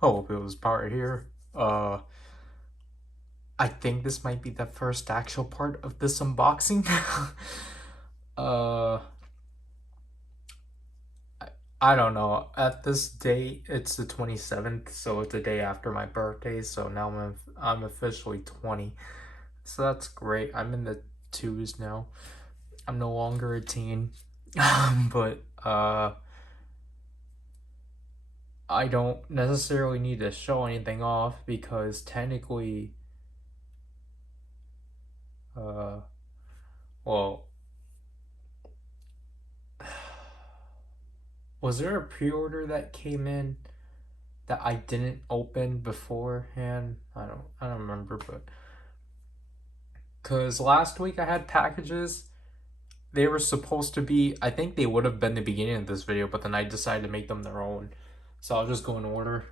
Hope it was power here. I think this might be the first actual part of this unboxing. uh, I don't know. At this date, it's the 27th, so it's a day after my birthday. So now I'm officially 20. So that's great. I'm in the twos now. I'm no longer a teen. But I don't necessarily need to show anything off because technically well, was there a pre-order that came in that I didn't open beforehand? I don't remember, but cuz last week I had packages. They were supposed to be, I think they would have been the beginning of this video, but then I decided to make them their own. So I'll just go in order.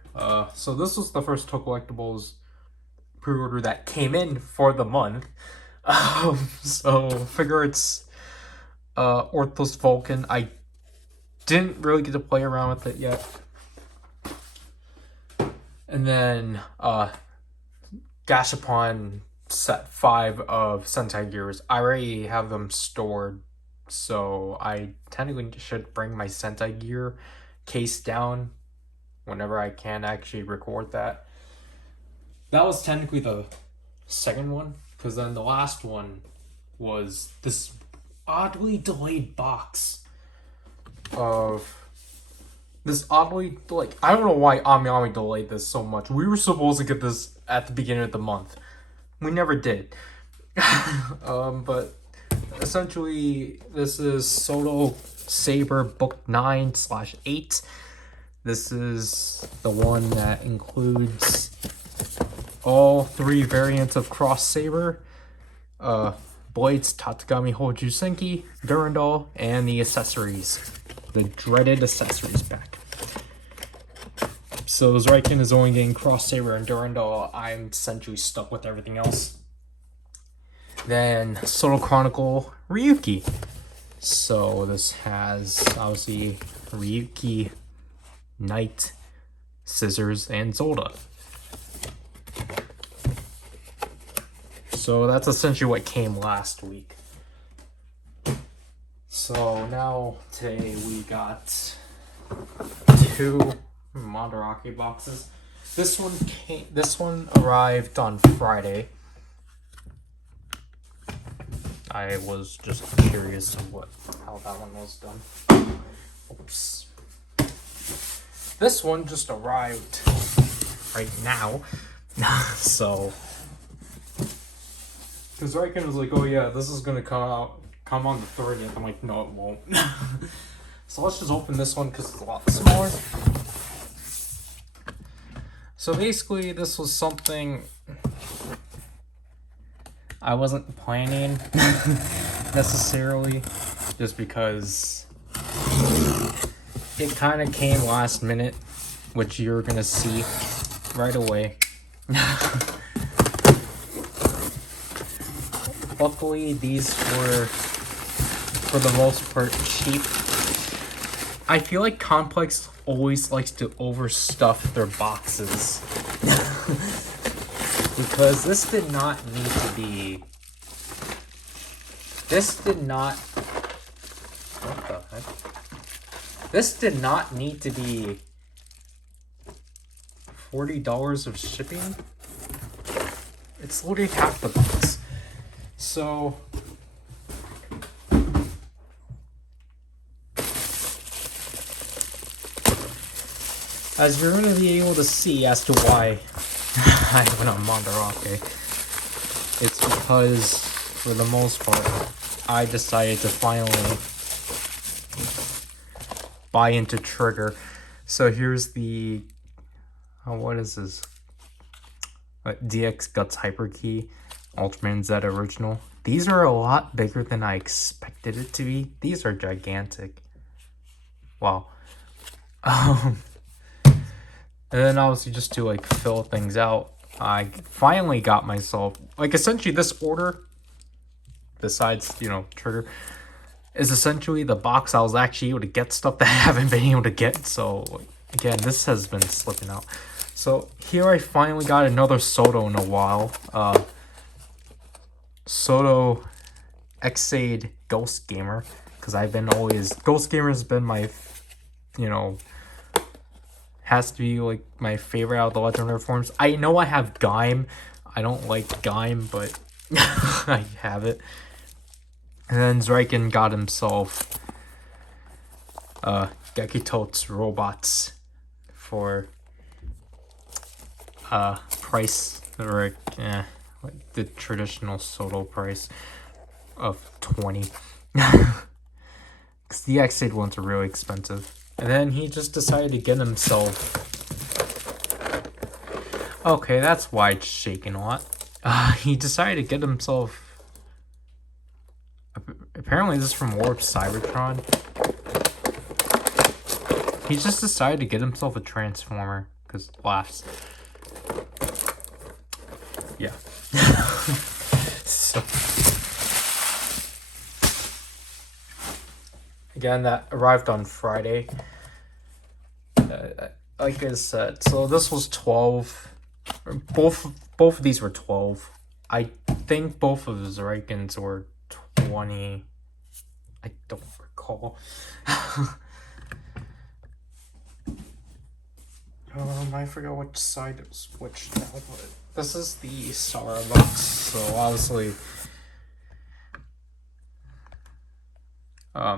So this was the first Toe Collectibles pre-order that came in for the month. So figure it's Orthos Vulcan. I didn't really get to play around with it yet. And then Gashapon set 5 of Sentai Gears. I already have them stored, so I technically should bring my Sentai Gear case down whenever I can actually record that. That was technically the second one, because then the last one was this oddly delayed box of this oddly, like, I don't know why Ami delayed this so much. We were supposed to get this at the beginning of the month. We never did. But essentially, this is Solo Saber Book 9/8. This is the one that includes all 3 variants of Cross Saber, Blades, Tatsugami Hoju Senki, Durandal, and the accessories. The dreaded accessories pack. So Zryken is only getting Cross Saber and Durandal. I'm essentially stuck with everything else. Then Soul Chronicle Ryuki. So this has obviously Ryuki, Knight, Scissors, and Zolda. So that's essentially what came last week. So now today we got 2 Mandarake boxes. This one arrived on Friday. I was just curious how that one was done. Oops. This one just arrived right now. So because Zryken was like, oh yeah, this is gonna come on the 30th. I'm like, no, it won't. So let's just open this one because it's a lot smaller. So basically, this was something I wasn't planning necessarily, just because it kind of came last minute, which you're gonna see right away. Luckily, these were, for the most part, cheap. I feel like Complex always likes to overstuff their boxes. Because this did not need to be... What the heck? This did not need to be $40 of shipping. It's literally half the box. So... as you're going to be able to see as to why I went on Mandarake, it's because, for the most part, I decided to finally buy into Trigger. So here's the, what is this? DX Guts Hyper Key, Ultraman Z Original. These are a lot bigger than I expected it to be. These are gigantic. Wow. And then obviously, just to like fill things out, I finally got myself, like, essentially this order, besides, you know, Trigger, is essentially the box I was actually able to get stuff that I haven't been able to get. So again, this has been slipping out. So here I finally got another Soto in a while. Soto Xade Ghost Gamer, because I've been always Ghost Gamer has been my, you know, has to be like my favorite out of the legendary forms. I know I have Gaim. I don't like Gaim, but I have it. And then Zryken got himself Gekito's robots for price or like the traditional Soto price of 20. Because the Xade ones are really expensive. And then he just decided to get himself... Okay, that's why it's shaking a lot. He decided to get himself... Apparently this is from Warp Cybertron. He just decided to get himself a Transformer. Because laughs. Yeah. So... Again, that arrived on Friday. Like I said, so this was 12. Both of these were 12. I think both of the Zrykens were 20. I don't recall. I forgot which side it was switched now, but this is the Sara box, so obviously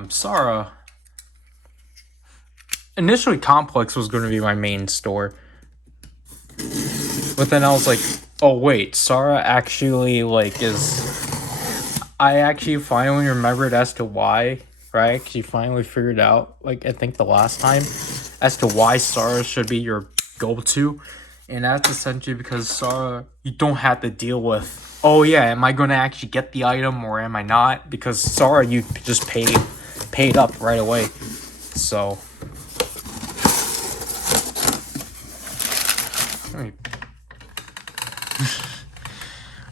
Sara. Initially, Complex was going to be my main store. But then I was like, oh wait, Sara actually, like, is... I actually finally remembered as to why, right? She finally figured out, like, I think the last time, as to why Sara should be your go-to. And that's essentially because Sara, you don't have to deal with, oh yeah, am I going to actually get the item or am I not? Because Sara, you just paid up right away. So...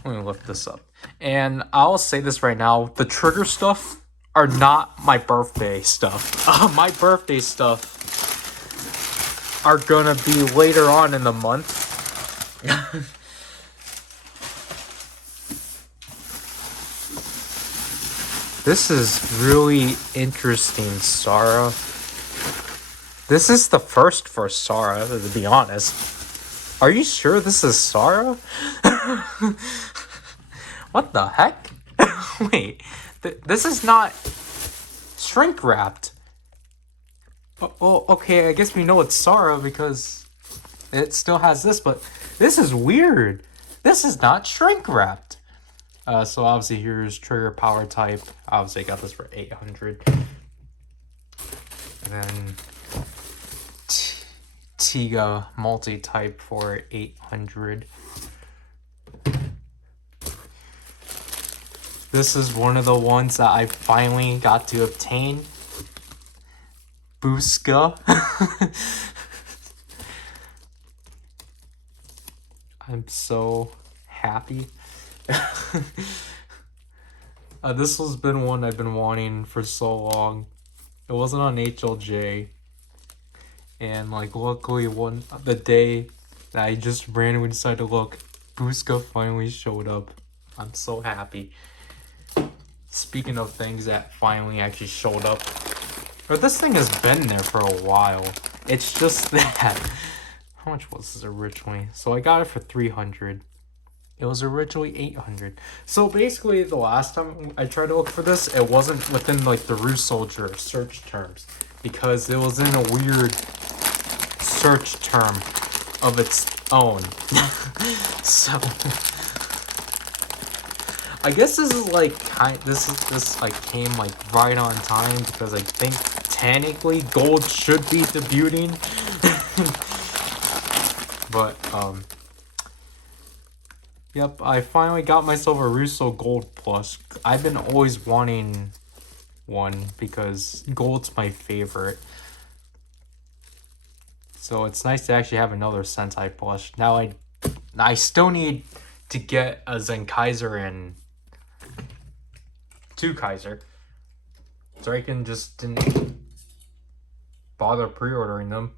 Let me lift this up. And I'll say this right now. The trigger stuff are not my birthday stuff. My birthday stuff are gonna be later on in the month. This is really interesting, Sara. This is the first for Sara, to be honest. Are you sure this is Sara? What the heck? Wait, this is not shrink wrapped. Well, okay, I guess we know it's Sara because it still has this, but this is weird. This is not shrink wrapped. So obviously here's trigger power type. Obviously I got this for 800. And then Tiga multi-type for 800. This is one of the ones that I finally got to obtain. Booska. I'm so happy. This has been one I've been wanting for so long. It wasn't on HLJ. And like luckily the day that I just randomly decided to look, Booska finally showed up. I'm so happy. Speaking of things that finally actually showed up, but this thing has been there for a while. It's just that, how much was this originally? So I got it for 300. It was originally 800. So basically the last time I tried to look for this, it wasn't within like the Rue Soldier search terms because it was in a weird search term of its own. So I guess this is like this like came like right on time because I think technically gold should be debuting. But yep, I finally got myself a Russo Gold Plus. I've been always wanting one because gold's my favorite. So it's nice to actually have another Sentai plush. Now I still need to get a Zenkaiser and 2 Kaiser. Zryken just didn't bother pre-ordering them.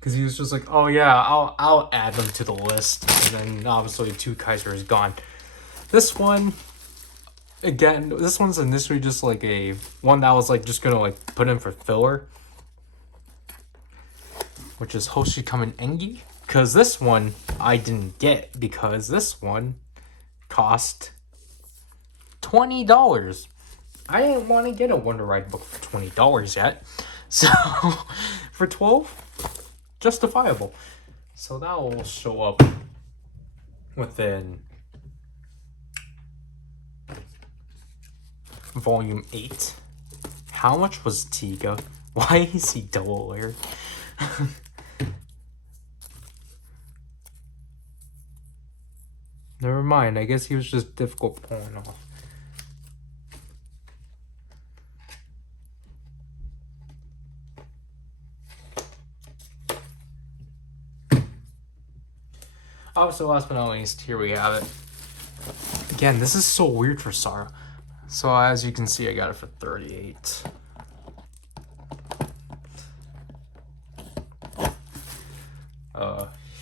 Because he was just like, oh yeah, I'll add them to the list. And then obviously 2 Kaiser is gone. This one, again, this one's initially just like a one that I was like just gonna like put in for filler, which is Hoshikamen Engi. Because this one I didn't get because this one cost $20. I didn't want to get a Wonder Ride book for $20 yet. So for 12, justifiable. So that will show up within volume 8. How much was Tiga? Why is he double layered? Never mind, I guess he was just difficult pulling off. Obviously, last but not least, here we have it. Again, this is so weird for Sara. So as you can see, I got it for 38.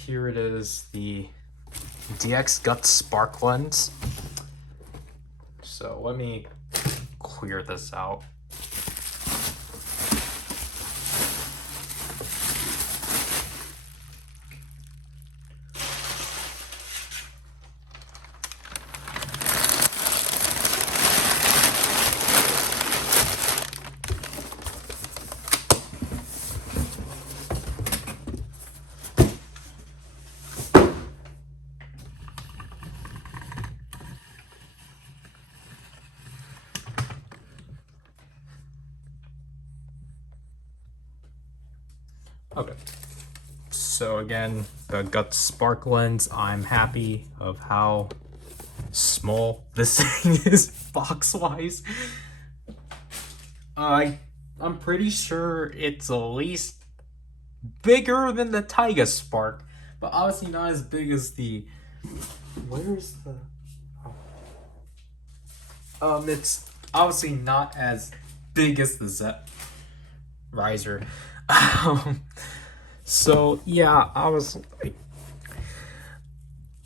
Here it is, the DX Guts Spark Lens. So let me clear this out. Okay, so again, the Guts Spark Lens, I'm happy of how small this thing is box-wise. I'm pretty sure it's at least bigger than the Taiga Spark, but obviously not as big as the... Where's the... It's obviously not as big as the Z Riser. So yeah, I was like,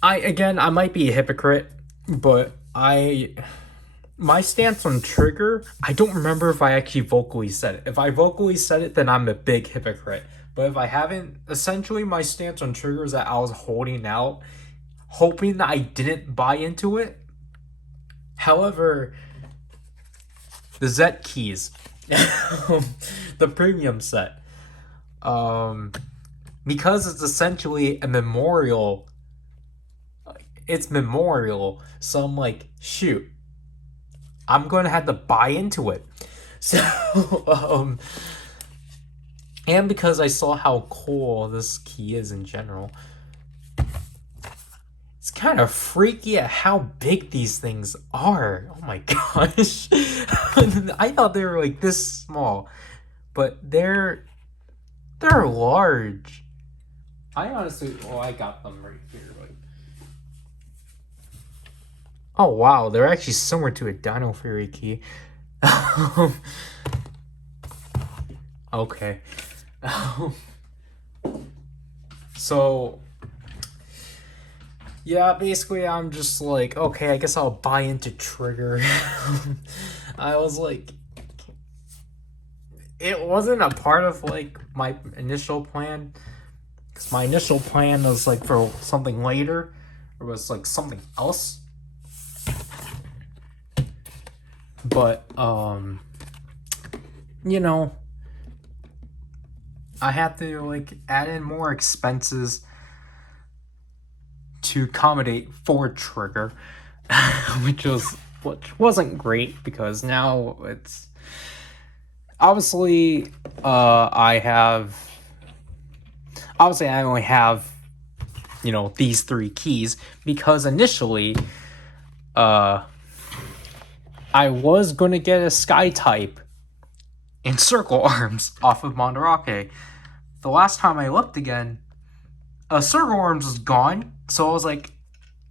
I might be a hypocrite, but my stance on Trigger, I don't remember if I actually vocally said it. If I vocally said it, then I'm a big hypocrite. But if I haven't, essentially my stance on Trigger is that I was holding out, hoping that I didn't buy into it. However, the Z keys, the premium set, because it's essentially a memorial, so I'm like, shoot, I'm going to have to buy into it. So, and because I saw how cool this key is in general, it's kind of freaky at how big these things are. Oh my gosh. I thought they were like this small, but they're large. I honestly, I got them right here. Like, oh wow, they're actually similar to a Dino Fury key. Okay. So yeah, basically I'm just like, okay, I guess I'll buy into Trigger. I was like, it wasn't a part of like my initial plan, because my initial plan was like for something later, or was like something else. But you know, I had to like add in more expenses to accommodate for Trigger, which wasn't great, because now it's obviously I only have, you know, these 3 keys, because initially I was going to get a Sky type and Circle Arms off of Mandarake. The last time I looked again, Circle Arms was gone, so I was like,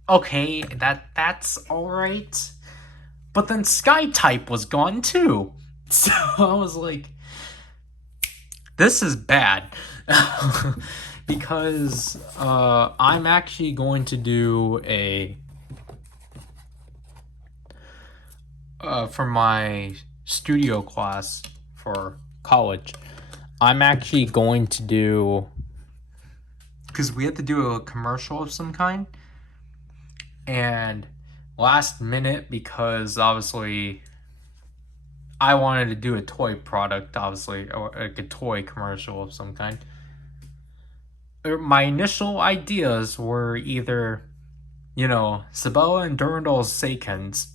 okay, that's alright. But then Sky type was gone too. So I was like, this is bad. Because I'm actually going to do a for my studio class for college. I'm actually going to do, because we have to do a commercial of some kind, and last minute, because obviously I wanted to do a toy product, obviously, or like a toy commercial of some kind. My initial ideas were either, Sabella and Durandal's Seikens,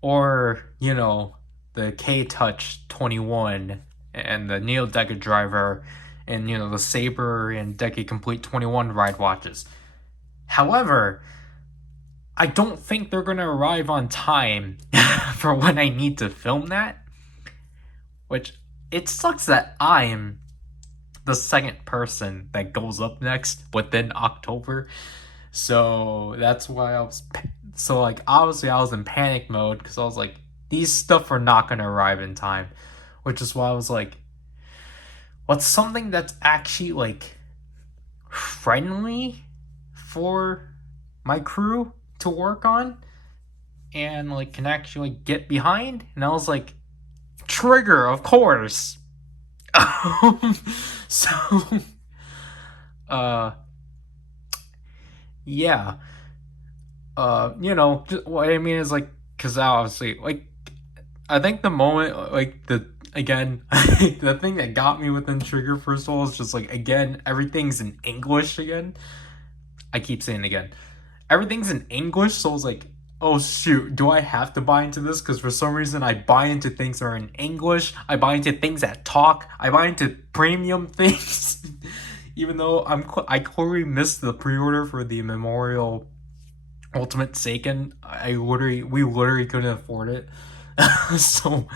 or, the K-Touch 21 and the Neo Deca Driver and, the Saber and Deca Complete 21 ride watches. However, I don't think they're going to arrive on time for when I need to film that. Which, it sucks that I'm the second person that goes up next within October. So that's why obviously I was in panic mode because I was like, these stuff are not going to arrive in time. Which is why I was like, what's something that's actually like friendly for my crew to work on and like can actually get behind? And I was like, Trigger, of course. So yeah, what I mean is like, because obviously, like, I think the moment, like, again, the thing that got me within Trigger, first of all, is just like, again, everything's in English again. I keep saying again, everything's in English, so I was like, oh shoot, do I have to buy into this? Because for some reason I buy into things that are in English, I buy into things that talk, I buy into premium things. Even though I clearly missed the pre-order for the Memorial Ultimate Seiken, we literally couldn't afford it. So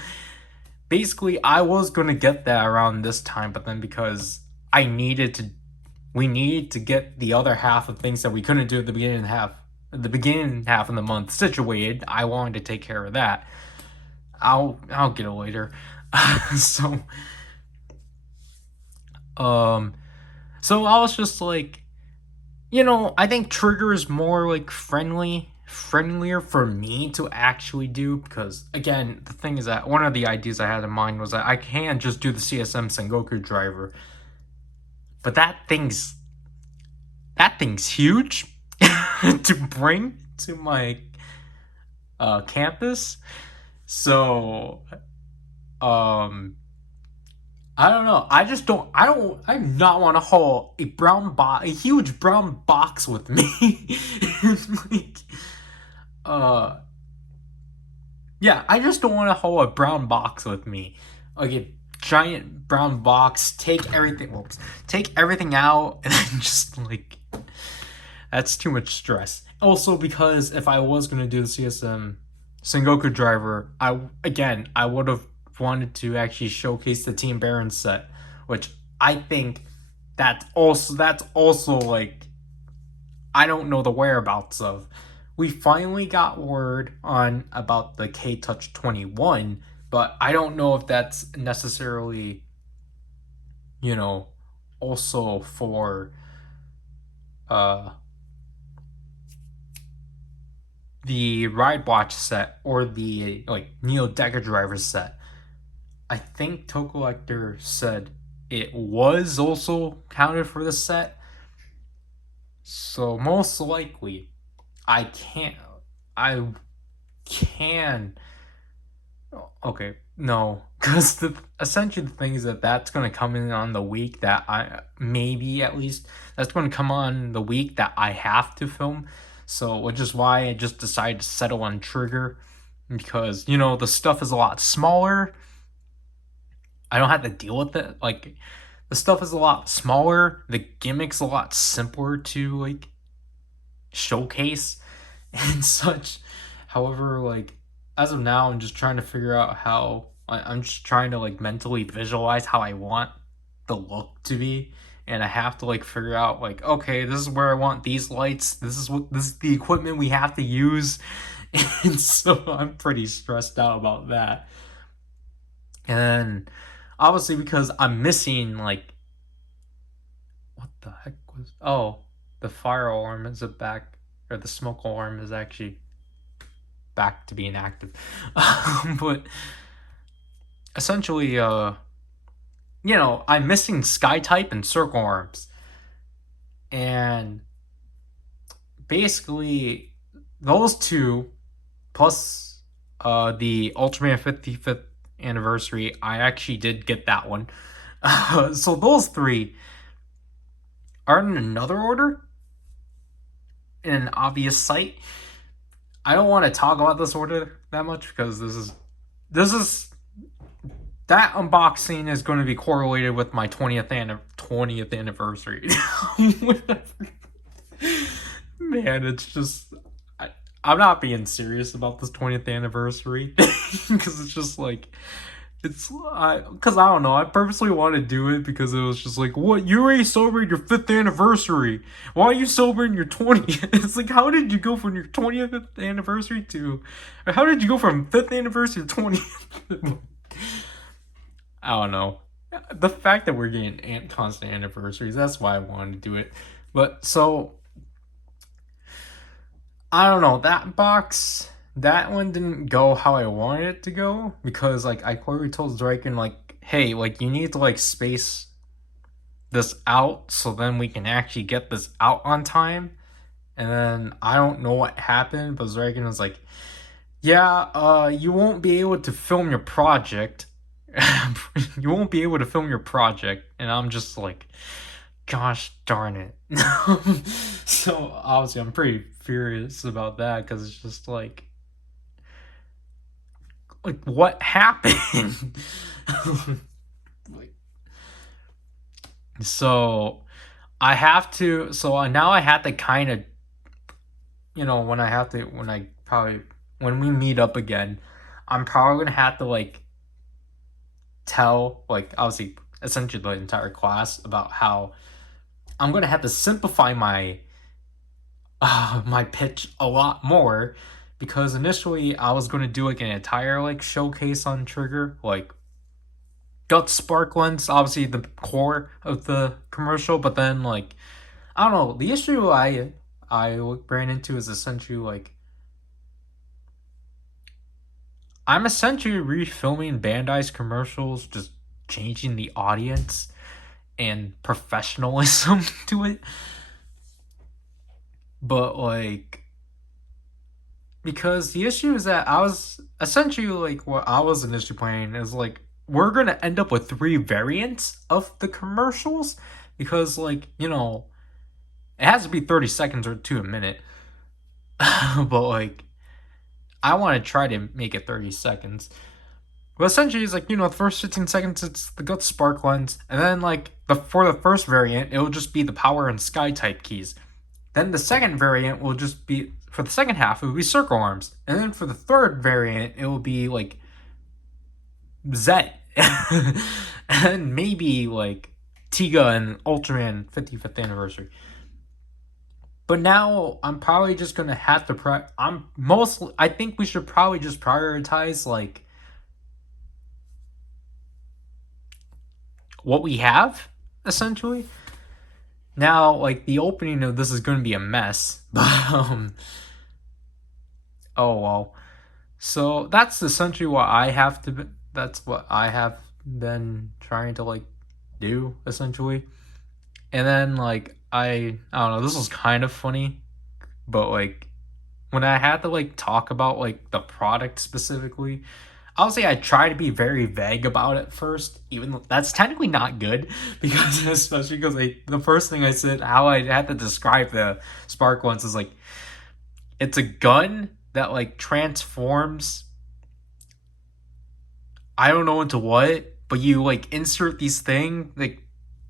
basically, I was gonna get that around this time, but then because we needed to get the other half of things that we couldn't do at the beginning half of the month situated. I wanted to take care of that. I'll get it later. So so I was just like, I think Trigger is more like friendlier for me to actually do, because again, the thing is that one of the ideas I had in mind was that I can just do the CSM Sengoku driver, but that thing's huge to bring to my campus. So I don't know. I just don't. I do not want to haul a huge brown box with me. Like, yeah, I just don't want to haul a brown box with me. Like a giant brown box. Take everything out, and then just like, that's too much stress. Also, because if I was gonna do the CSM Sengoku driver, I would have wanted to actually showcase the Team Baron set, which I think that's also like, I don't know the whereabouts of. We finally got word on about the K-Touch 21, but I don't know if that's necessarily, also for the Ride Watch set or the like Neo Deca Driver set. I think Toe Collector said it was also counted for the set. So most likely, I can. Okay, no, because essentially the thing is that that's gonna come in on the week that that's gonna come on the week that I have to film. So, which is why I just decided to settle on Trigger, because the stuff is a lot smaller. I don't have to deal with it. Like, the stuff is a lot smaller. The gimmick's a lot simpler to like showcase and such. However, like, as of now, I'm just trying to figure out how I'm just trying to like mentally visualize how I want the look to be, and I have to like figure out like, okay, this is where I want these lights. This is the equipment we have to use, and so I'm pretty stressed out about that. And Obviously, because I'm missing, like, what the heck was. Oh, the fire alarm is back, or the smoke alarm is actually back to being active. But essentially, I'm missing sky type and circle arms. And basically, those two, plus the Ultraman 55th anniversary, I actually did get that one. So those three are in another order, in an obvious site. I don't want to talk about this order that much because this is that unboxing is going to be correlated with my 20th anniversary. Man, it's just I'm not being serious about this 20th anniversary because it's just like because I don't know. I purposely want to do it because it was just like, what? You already celebrated your 5th anniversary. Why are you celebrating your 20th? It's like, how did you go from your 20th anniversary to, or how did you go from 5th anniversary to 20th? I don't know. The fact that we're getting constant anniversaries, that's why I wanted to do it. But so I don't know, that box, that one didn't go how I wanted it to go because like I clearly told Zryken like, hey, like you need to like space this out so then we can actually get this out on time. And then I don't know what happened, but Zryken was like, yeah, you won't be able to film your project. You won't be able to film your project. And I'm just like, gosh darn it. So obviously I'm pretty furious about that because it's just like what happened? Like, so I have to, so now I have to kind of, when we meet up again, I'm probably gonna have to like tell, like, obviously essentially the entire class about how I'm gonna have to simplify my pitch a lot more because initially I was gonna do like an entire like showcase on Trigger, like gut spark lens, obviously the core of the commercial, but then like I don't know, the issue I ran into is essentially like I'm essentially refilming Bandai's commercials, just changing the audience and professionalism to it. But like, because the issue is that I was essentially like what I was initially planning is like we're gonna end up with 3 variants of the commercials because like it has to be 30 seconds or to a minute. But like I want to try to make it 30 seconds. But essentially, it's like, the first 15 seconds, it's the gut spark lens. And then, like, for the first variant, it will just be the power and sky type keys. Then the second variant will just be, for the second half, it will be circle arms. And then for the third variant, it will be, like, Z. And maybe, like, Tiga and Ultraman 55th anniversary. But now I'm probably just gonna have to I think we should probably just prioritize like what we have essentially. Now like the opening of this is gonna be a mess. But oh well. So that's essentially what that's what I have been trying to like do essentially. And then like I don't know, this was kind of funny, but like when I had to like talk about like the product specifically, obviously I try to be very vague about it first, even though that's technically not good because especially because the first thing I said, how I had to describe the spark ones is like it's a gun that like transforms, I don't know into what, but you like insert these like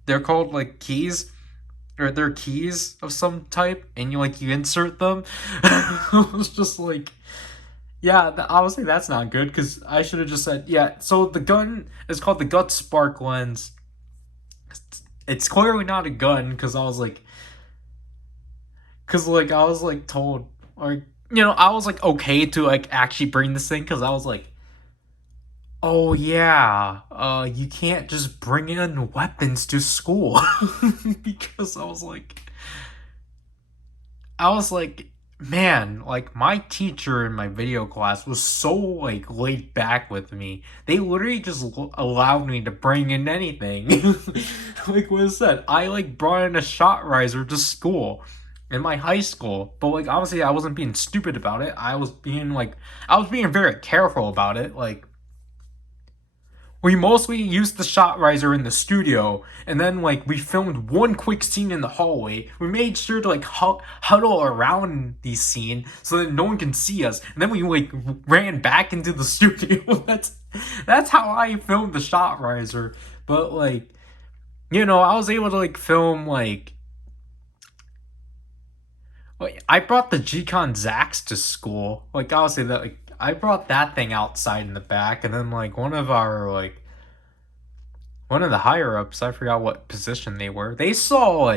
they're called like keys, or they're keys of some type, and you insert them. I was just like, yeah, obviously that's not good because I should have just said, yeah. So the gun is called the gut spark lens. It's clearly not a gun because I was like, I was like told, or I was like okay to like actually bring this thing because I was like, Oh yeah, you can't just bring in weapons to school. Because I was like, man, like my teacher in my video class was so like laid back with me. They literally just allowed me to bring in anything. Like what I said, I like brought in a shot riser to school in my high school, but like obviously I wasn't being stupid about it. I was being very careful about it. Like we mostly used the shot riser in the studio, and then like we filmed one quick scene in the hallway. We made sure to like huddle around the scene so that no one can see us, and then we like ran back into the studio. That's how I filmed the shot riser. But like I was able to like film like I brought the G-Con Zax to school. Like I'll say that like I brought that thing outside in the back, and then like one of the higher ups, I forgot what position they were. They saw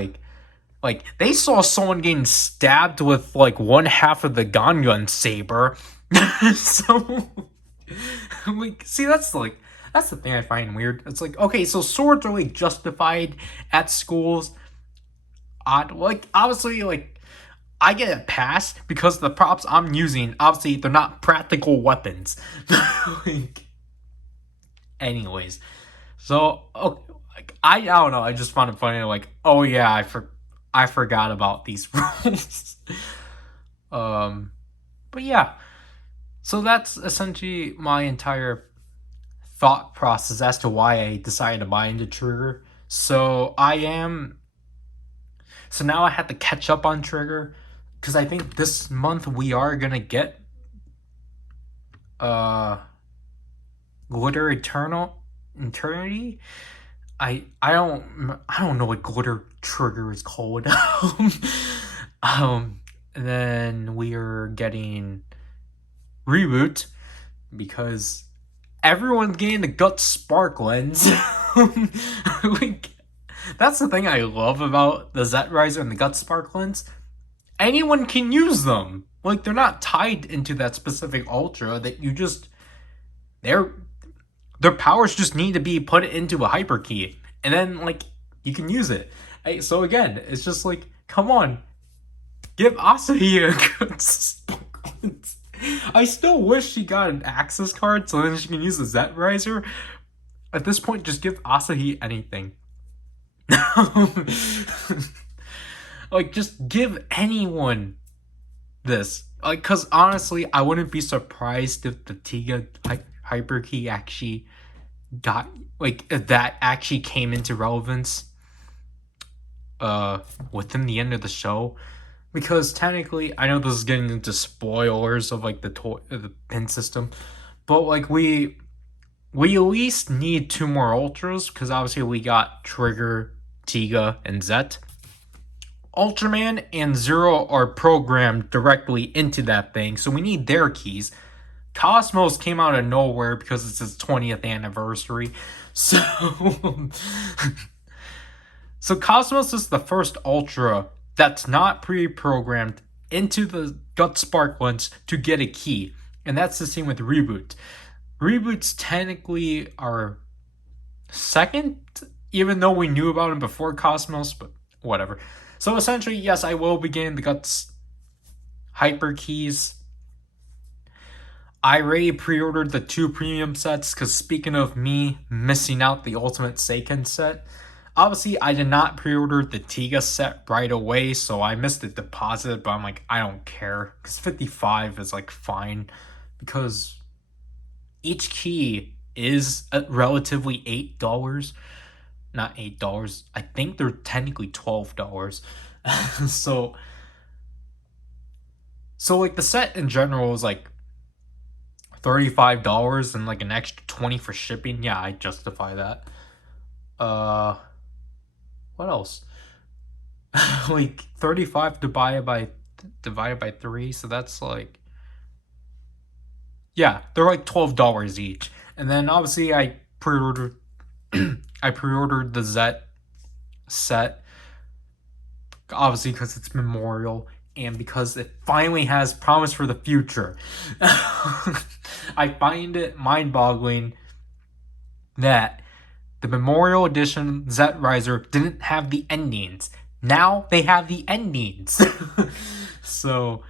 they saw someone getting stabbed with like one half of the Gongun saber. So like see that's the thing I find weird. It's like okay, so swords are like justified at schools. Odd like obviously like I get a pass because the props I'm using obviously they're not practical weapons. Like anyways. So, okay, like, I don't know. I just found it funny. Like, oh yeah, I forgot about these rules. um, but yeah. So that's essentially my entire thought process as to why I decided to buy into Trigger. So I am. So now I have to catch up on Trigger because I think this month we are gonna get uh Glitter Eternity. I don't know what glitter trigger is called. And then we are getting Reboot because everyone's getting the Gut Spark lens. Like that's the thing I love about the Riser and the Gut Spark lens. Anyone can use them. Like they're not tied into that specific ultra that you just they're their powers just need to be put into a hyper key, and then like you can use it. So again, it's just like, come on, give Asahi a good sparklets. I still wish she got an access card so then she can use the Zet Riser. At this point, just give Asahi anything. Like, just give anyone this. Like, cause honestly, I wouldn't be surprised if the Tiga hyper key actually got like that actually came into relevance within the end of the show, because technically I know this is getting into spoilers of like the pin system, but like we at least need two more ultras because obviously we got Trigger, Tiga, and Zet. Ultraman and Zero are programmed directly into that thing, so we need their keys. Cosmos came out of nowhere because it's his 20th anniversary. So, so Cosmos is the first Ultra that's not pre-programmed into the Gut Spark lens to get a key. And that's the same with Reboot. Reboots technically are second, even though we knew about him before Cosmos, but whatever. So essentially, yes, I will be getting the Guts hyper keys. I already pre-ordered the 2 premium sets because speaking of me missing out the Ultimate Seiken set, obviously I did not pre-order the Tiga set right away, so I missed the deposit, but I'm like, I don't care because 55 is like fine because each key is relatively $8. Not $8. I think they're technically $12. So like the set in general is like $35 and like an extra $20 for shipping. Yeah, I justify that. What else? Like 35 divided by 3, so that's like, yeah, they're like $12 each. And then obviously I pre-ordered the Zet set, obviously because it's memorial and because it finally has promise for the future. I find it mind-boggling that the Memorial Edition Z-Riser didn't have the endings. Now they have the endings. So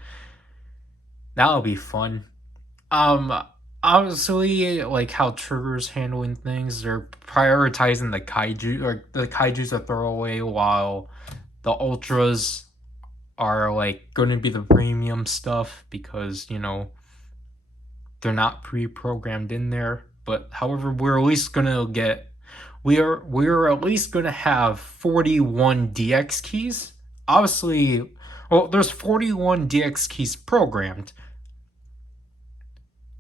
that'll be fun. Obviously, like how Trigger's handling things, they're prioritizing the kaiju, or the kaiju's a throwaway, while the ultras are like going to be the premium stuff because, you know, they're not pre-programmed in there. But however, we're at least gonna get we're at least gonna have 41 DX keys. Obviously, well, there's 41 DX keys programmed.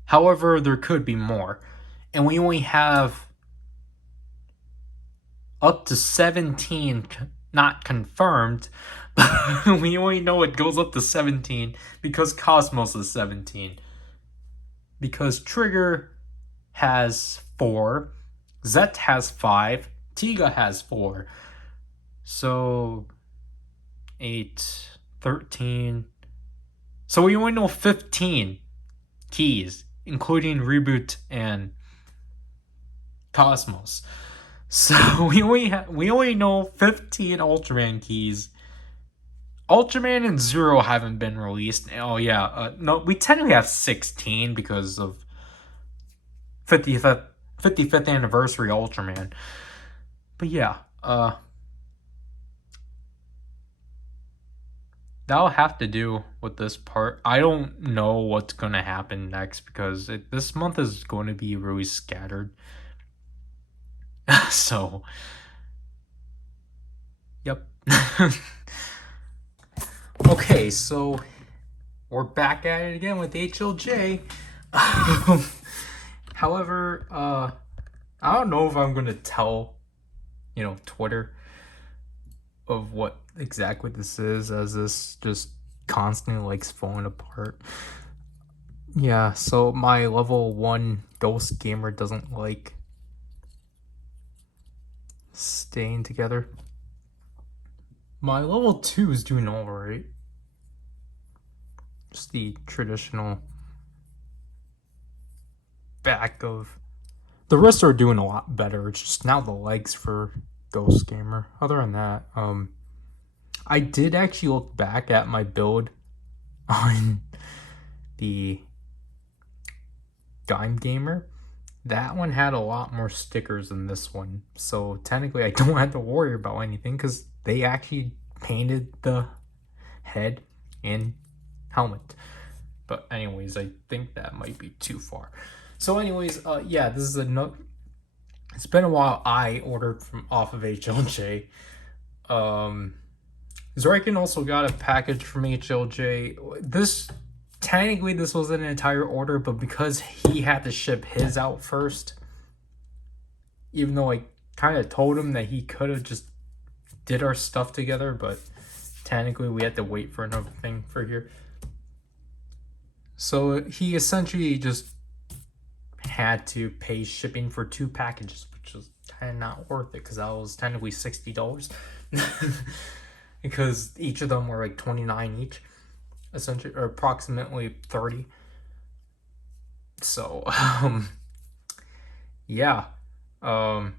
However, there could be more. And we only have up to 17 not confirmed. But we only know it goes up to 17 because Cosmos is 17. Because Trigger has 4, Zet has 5, Tiga has 4. So 8, 13. So we only know 15 keys, including Reboot and Cosmos. So we only know 15 Ultraman keys. Ultraman and Zero haven't been released. Oh yeah, no, we technically have 16 because of 55th anniversary Ultraman. But yeah, that'll have to do with this part. I don't know what's gonna happen next because this month is going to be really scattered. So, yep. Okay, so we're back at it again with HLJ. However, I don't know if I'm gonna tell, you know, Twitter of what exactly this is, as this just constantly likes falling apart. Yeah, so my level 1 ghost gamer doesn't like staying together. My level 2 is doing alright. Just the traditional back of... The wrists are doing a lot better. It's just now the legs for Ghost Gamer. Other than that, I did actually look back at my build on the Dime Gamer. That one had a lot more stickers than this one. So technically I don't have to worry about anything because they actually painted the head and helmet. But anyways, I think that might be too far. So anyways, yeah, this is a note. It's been a while. I ordered from off of HLJ. Zryken also got a package from HLJ. Technically this was an entire order, but because he had to ship his out first, even though I kind of told him that he could have just did our stuff together, but technically we had to wait for another thing for here. So he essentially just had to pay shipping for 2 packages, which was kind of not worth it because that was technically $60 because each of them were like $29 each, essentially, or approximately 30. So yeah, I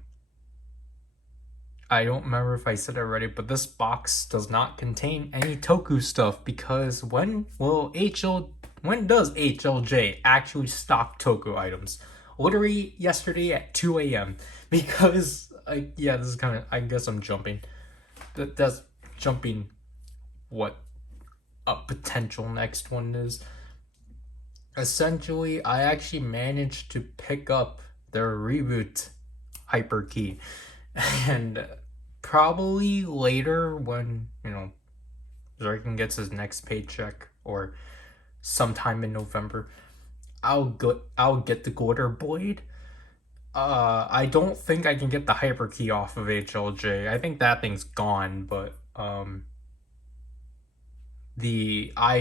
don't remember if I said it already, but this box does not contain any Toku stuff because when does HLJ actually stock Toku items? Literally yesterday at 2 a.m. Because, yeah, this is kind of, I guess I'm jumping. That's jumping what a potential next one is. Essentially, I actually managed to pick up their Reboot hyper key. And probably later when, you know, Zryken gets his next paycheck or sometime in November, I'll get the glitter blade. I don't think I can get the hyper key off of HLJ. I think that thing's gone, but I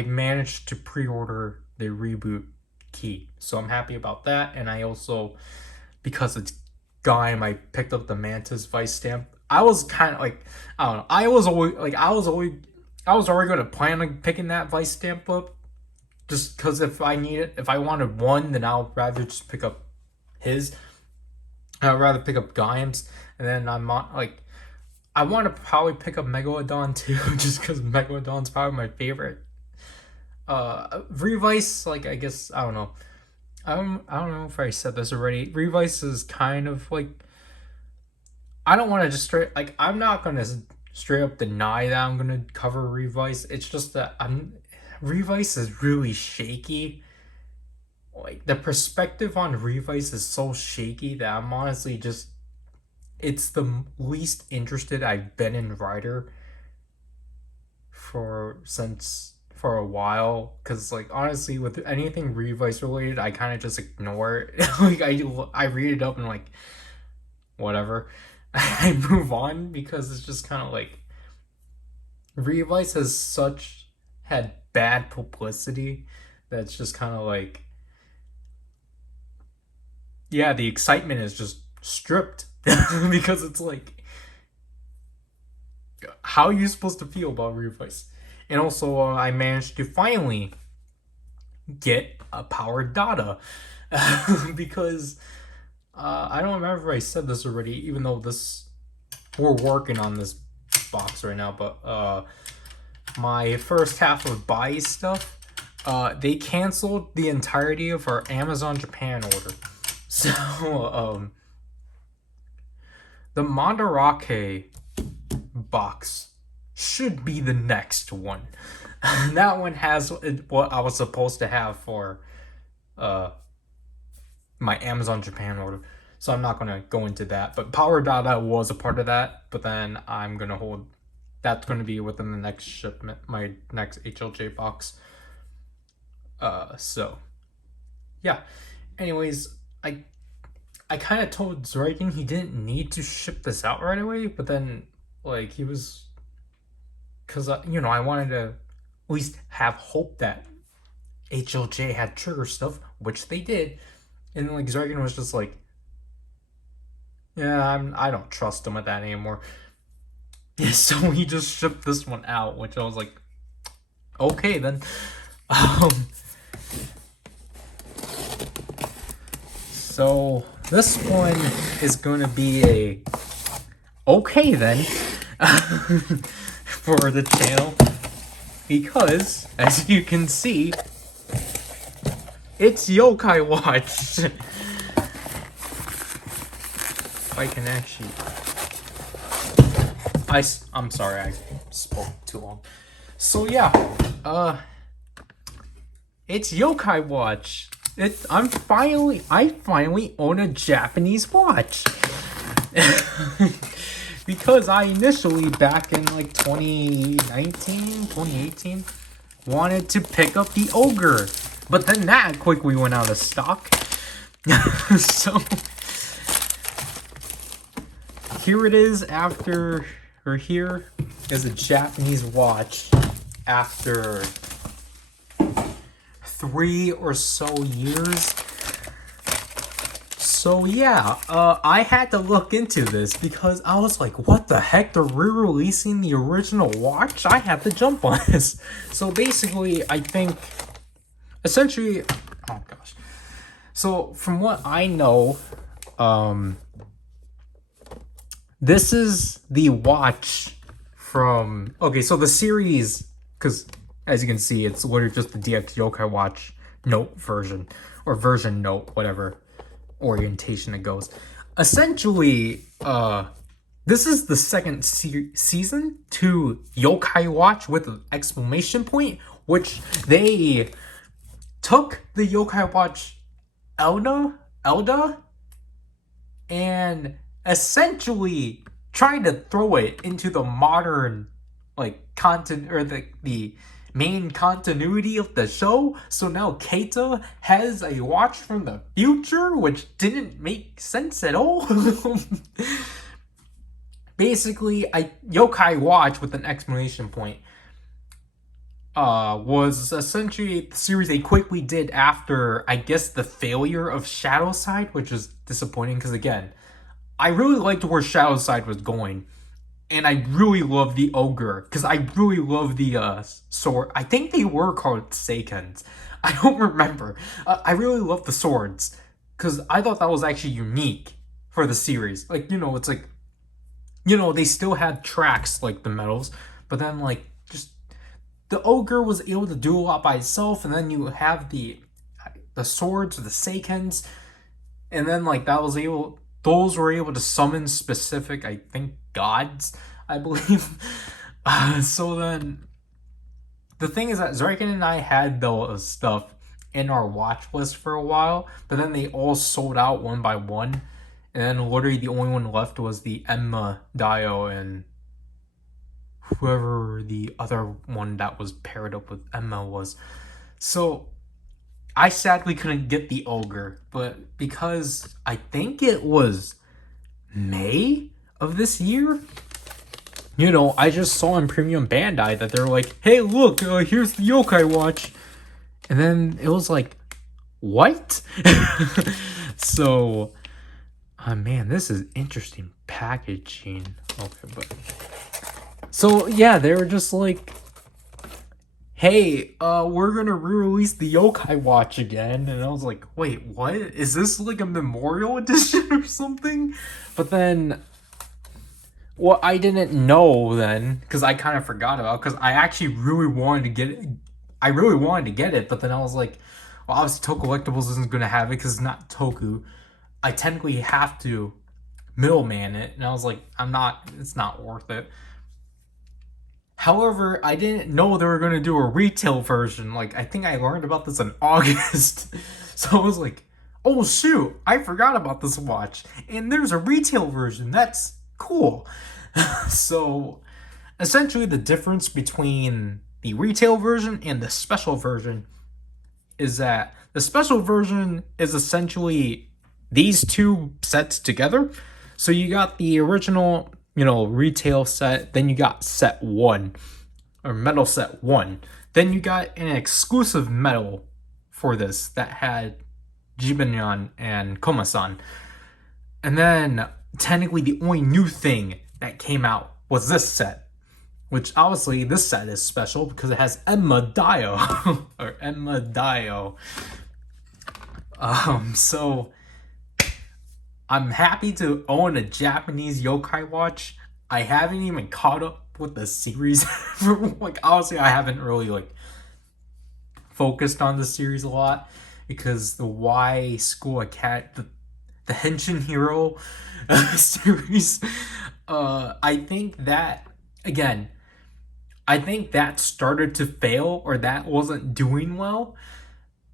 managed to pre-order the Reboot key, so I'm happy about that. And I also, because it's Gaim, I picked up the Mantis Vice stamp. I was kind of like, I don't know, I was already going to plan on picking that Vice stamp up, just because if I wanted one, then I'll rather just pick up his. I'd rather pick up Gaiams, and then like, I want to probably pick up Megalodon too, just because Megalodon's probably my favorite. Revice, like, I guess, I don't know. I don't know if I said this already. Revice is kind of like, I don't want to just straight, like, I'm not gonna straight up deny that I'm gonna cover Revice. It's just that Revice is really shaky. Like, the perspective on Revice is so shaky that I'm honestly just, it's the least interested I've been in Rider for a while, because, like, honestly, with anything Revice related, I kind of just ignore it. Like, I read it up and, like, whatever. I move on, because it's just kind of like, Revice has had bad publicity that's just kind of like, yeah, the excitement is just stripped. Because it's like, how are you supposed to feel about Revice? And also, I managed to finally get a power data. Because I don't remember if I said this already, even though we're working on this box right now, but my first half of buy stuff, they canceled the entirety of our Amazon Japan order. So the Mandarake box should be the next one. That one has what I was supposed to have for my Amazon Japan order. So I'm not gonna go into that. But Power Data was a part of that. But then I'm gonna hold, that's gonna be within the next shipment, my next HLJ box. So yeah. Anyways, I kind of told Zryken he didn't need to ship this out right away, but then, like, he was, because I wanted to at least have hope that HLJ had trigger stuff, which they did, and like Zryken was just like, yeah, I don't trust him with that anymore. Yeah, so he just shipped this one out, which I was like, okay then. So this one is gonna be a okay then for the channel, because as you can see, it's Yokai Watch. If I can actually, I'm sorry, I spoke too long. So yeah, it's Yokai Watch. I finally own a Japanese watch. Because I initially, back in like 2018, wanted to pick up the Ogre. But then that quickly went out of stock. So here it is here is a Japanese watch after 3 or so years. So yeah, I had to look into this because I was like, what the heck? They're re-releasing the original watch? I had to jump on this. So basically, I think, essentially, oh gosh. So from what I know, this is the watch from, okay, so the series, because as you can see, it's literally just the DX Yokai Watch Note version, or version Note, whatever orientation it goes. Essentially, this is the second season to Yokai Watch with an exclamation point, which they took the Yokai Watch Elda, and essentially tried to throw it into the modern, like, content, or the main continuity of the show. So now Keita has a watch from the future, which didn't make sense at all. Basically, Yokai Watch with an exclamation point was essentially the series they quickly did after, I guess, the failure of Shadowside, which is disappointing because, again, I really liked where Shadowside was going. And I really love the Ogre, because I really love the sword. I think they were called Seikens. I don't remember. I really love the swords, because I thought that was actually unique for the series. Like, you know, it's like, you know, they still had tracks like the medals, but then like just the ogre was able to do a lot by itself, and then you have the swords or the Zrykens, and then like that was able those were able to summon specific, I think, gods, I believe. So then the thing is that Zryken and I had those stuff in our watch list for a while, but then they all sold out one by one, and then literally the only one left was the Emma Dio and whoever the other one that was paired up with Emma was. So I sadly couldn't get the ogre, but because I think it was May of this year, you know, I just saw in Premium Bandai that they're like, hey, look, here's the yokai watch. And then it was like, what? So, man, this is interesting packaging. Okay, but so yeah, they were just like, hey, we're gonna re-release the yokai watch again. And I was like, wait, what? Is this like a memorial edition or something? But then what I didn't know then, because I kind of forgot about, because I actually really wanted to get it. I really wanted to get it, but then I was like, well, obviously Toku Collectibles isn't going to have it because it's not Toku. I technically have to middleman it, and I was like, it's not worth it. However, I didn't know they were going to do a retail version. Like, I think I learned about this in August. So I was like, oh shoot, I forgot about this watch. And there's a retail version. That's cool. So essentially the difference between the retail version and the special version is that the special version is essentially these two sets together. So you got the original, you know, retail set, then you got set 1 or metal set 1. Then you got an exclusive metal for this that had Jibanyan and Komasan. And then technically the only new thing that came out was this set, which obviously this set is special because it has Emma Dio or Emma Dio. So I'm happy to own a Japanese yokai watch. I haven't even caught up with the series. Like, honestly, I haven't really like focused on the series a lot because the Y School Academy, the Henshin Hero series, I think that, again, I think that started to fail, or that wasn't doing well,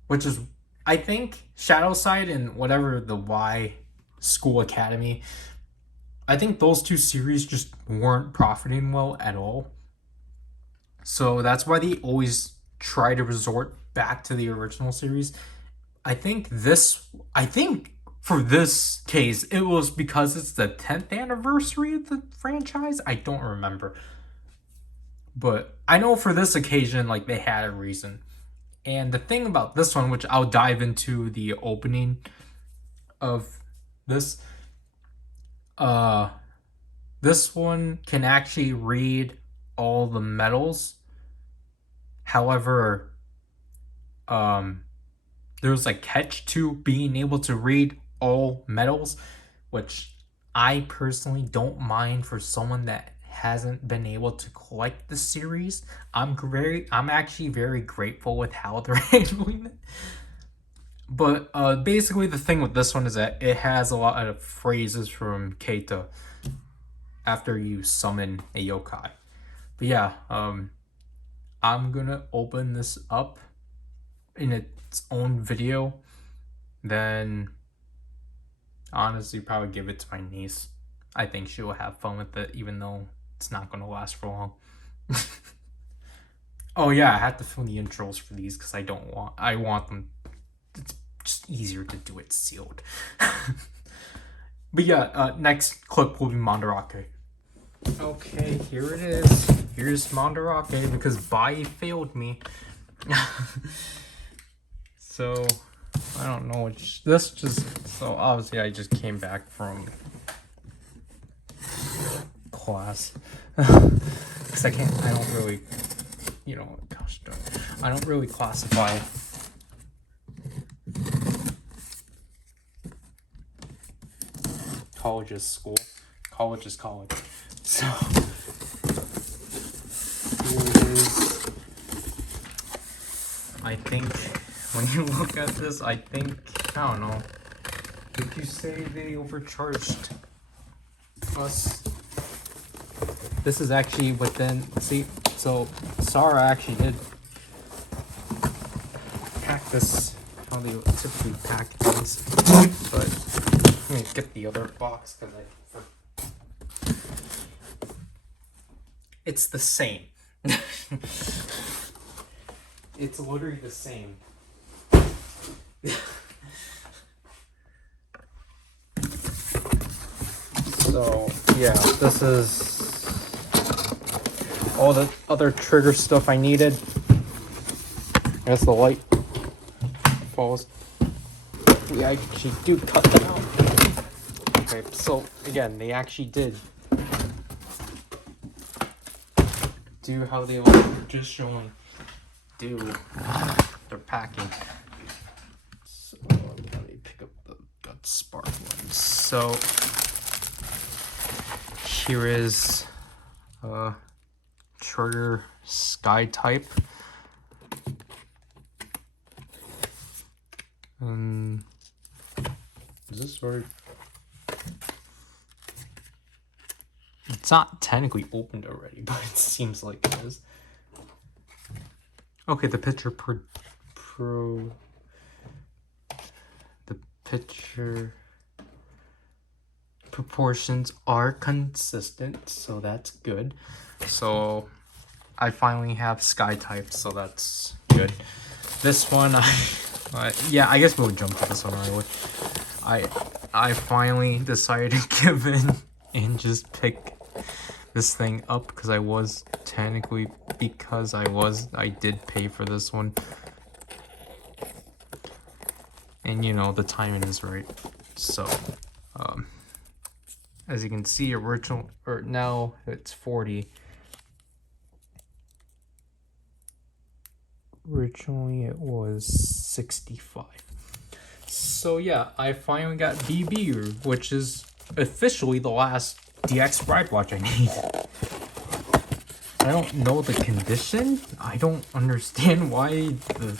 which is, I think, Shadow Side and whatever the Y School Academy, I think those two series just weren't profiting well at all. So that's why they always try to resort back to the original series. I think for this case, it was because it's the 10th anniversary of the franchise. I don't remember. But I know for this occasion, like, they had a reason. And the thing about this one, which I'll dive into the opening of this, this one can actually read all the medals. However, there's a catch to being able to read all medals, which I personally don't mind for someone that hasn't been able to collect the series. I'm actually very grateful with how they're handling it. But basically the thing with this one is that it has a lot of phrases from Keita after you summon a yokai. But yeah, I'm gonna open this up in its own video, then honestly probably give it to my niece. I think she will have fun with it, even though it's not going to last for long. Oh yeah, I have to film the intros for these because I want them, it's just easier to do it sealed. But yeah, next clip will be Mandarake. Okay, here it is. Here's Mandarake because Bai failed me. So I don't know which so obviously I just came back from class because I don't really, you know, gosh darn, I don't really classify college is school. College is college. So here it is. I think when you look at this, I don't know. Did you say they overcharged us? This is actually within, see, so Sarah actually did pack this how they typically pack things, but let me get the other box because it's the same. It's literally the same. So yeah, this is all the other trigger stuff I needed. As the light falls, we actually do cut them out. Okay, so again, they actually did do how they were just showing do their packing. So let me pick up the spark ones. So here is trigger sky type. Is this right? It's not technically opened already, but it seems like it is. Okay, the picture proportions are consistent, so that's good. So I finally have sky type, so that's good. This one, yeah, I guess we'll jump to this one right away. I finally decided to give in and just pick this thing up because I did pay for this one. And you know, the timing is right. So, as you can see, now it's 40. Originally it was 65. So yeah, I finally got BB, which is officially the last DX ride watch I need. I don't know the condition. I don't understand why the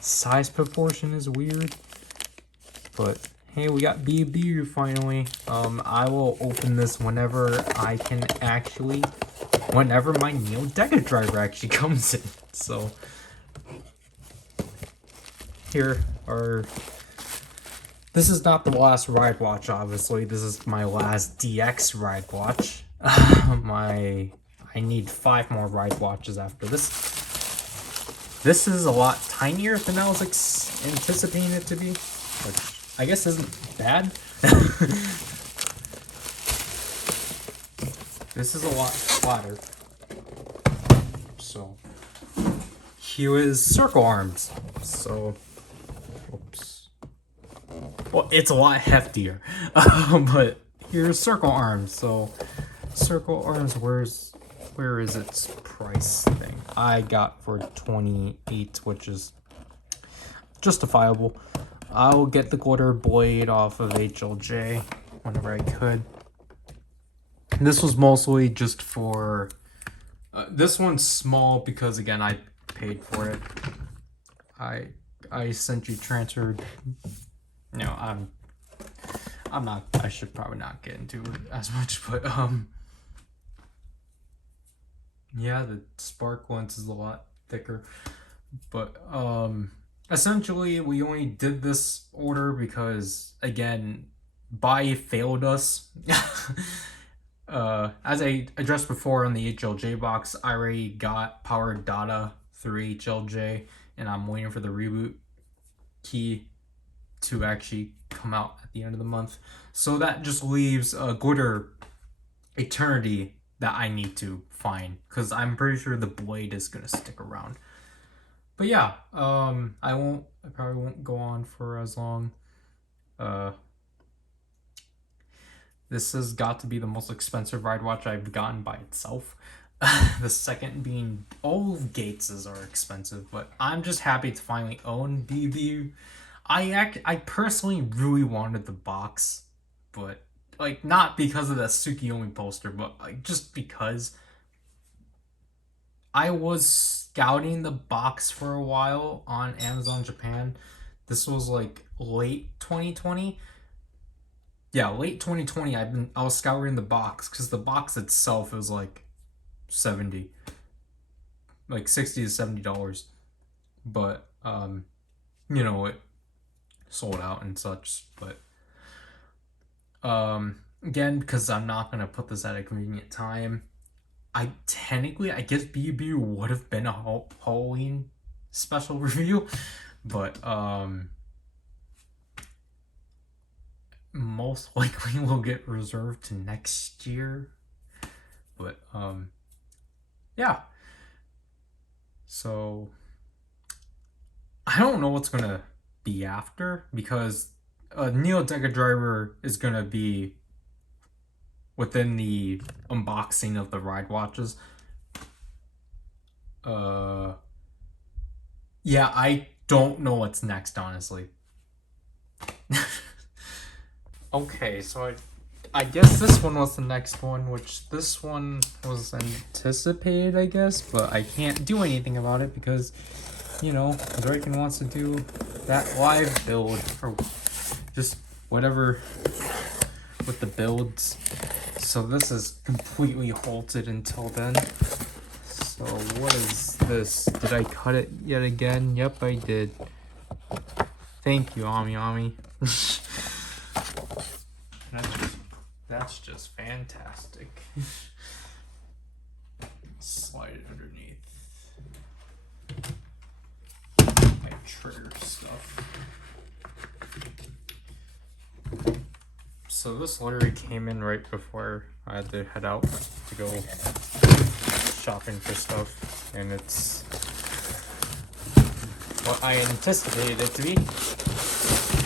size proportion is weird. But hey, we got BB finally. I will open this whenever I can actually, whenever my Neo Deca driver actually comes in. So here are, this is not the last ride watch, obviously. This is my last DX ride watch. I need 5 more ride watches after this. This is a lot tinier than I was anticipating it to be, which I guess isn't bad. This is a lot flatter. So here is circle arms. So, oops. Well, it's a lot heftier, but here's circle arms. So circle arms, where is its price thing? I got for 28, which is justifiable. I'll get the glitter blade off of HLJ whenever I could. This was mostly just for this one's small because again I paid for it. I sent you transferred. You know, I'm not, I should probably not get into it as much, but yeah, the spark lens is a lot thicker, but essentially we only did this order because again buy failed us. As I addressed before on the HLJ box, I already got power data through HLJ and I'm waiting for the reboot key to actually come out at the end of the month. So that just leaves a glitter eternity that I need to find because I'm pretty sure the blade is gonna stick around. But yeah, I probably won't go on for as long. This has got to be the most expensive ride watch I've gotten by itself. The second being, all of Gates's are expensive, but I'm just happy to finally own BB. I personally really wanted the box, but like not because of that Tsukiyomi poster, but like just because I was scouting the box for a while on Amazon Japan. This was like late 2020. Yeah, late 2020. I was scouring the box because the box itself is like 70, like $60 to $70. But it sold out and such. But again, because I'm not gonna put this at a convenient time, I guess BB would have been a Halloween special review, but most likely will get reserved to next year. But yeah. So I don't know what's gonna be after, because Neo Deca Driver is gonna be within the unboxing of the ride watches. Yeah, I don't know what's next, honestly. Okay, so I guess this one was the next one, which this one was anticipated, I guess, but I can't do anything about it because, Zryken wants to do that live build, or just whatever with the builds. So this is completely halted until then. So what is this? Did I cut it yet again? Yep, I did. Thank you, Ami. That's just fantastic. Slide it underneath my trigger stuff. So this literally came in right before I had to head out to go shopping for stuff, and it's what I anticipated it to be,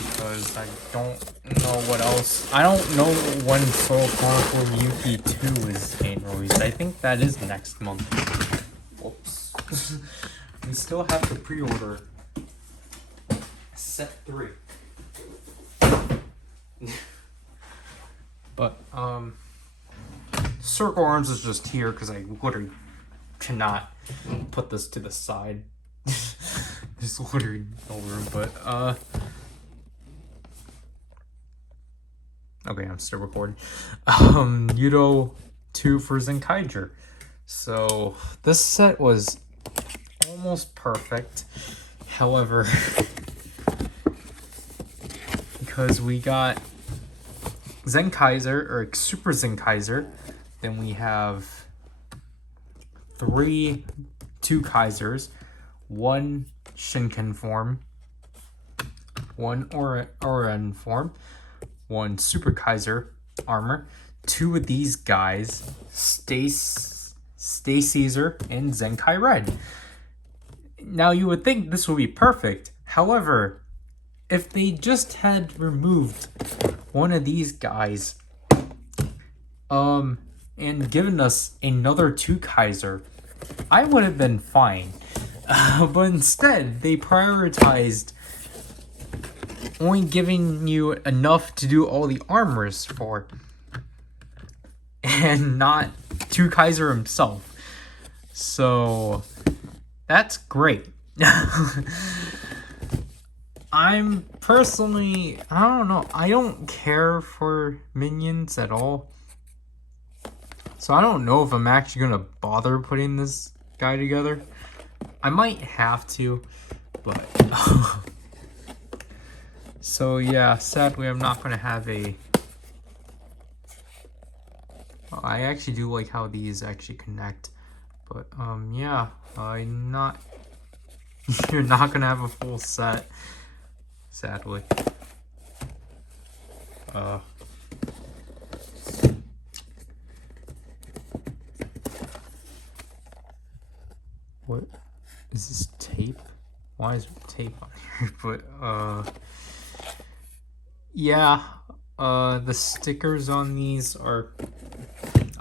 because I don't know what else. I don't know when Soul Chronicle Yuki 2 is being released. I think that is next month. Whoops. We still have to pre-order set 3. But Circle Arms is just here because I literally cannot put this to the side. There's literally no room, but okay, I'm still recording. Yudo 2 for Zenkaiger. So this set was almost perfect. However, because we got Zenkaiser, or Super Zenkaiser, then we have 2 Kaisers, 1 Shinken form, 1 Oren form, 1 Super Kaiser armor, 2 of these guys, Stay Caesar and Zenkai Red. Now you would think this would be perfect. However, if they just had removed one of these guys, and given us another 2 Kaiser, I would have been fine. But instead, they prioritized only giving you enough to do all the armors for, and not 2 Kaiser himself. So that's great. I'm personally, I don't know, I don't care for minions at all. So I don't know if I'm actually gonna bother putting this guy together. I might have to, but so yeah, sadly I'm not gonna have a. I actually do like how these actually connect, but yeah, I'm not. You're not gonna have a full set, sadly. What is this tape? Why is there tape on here? But yeah, the stickers on these are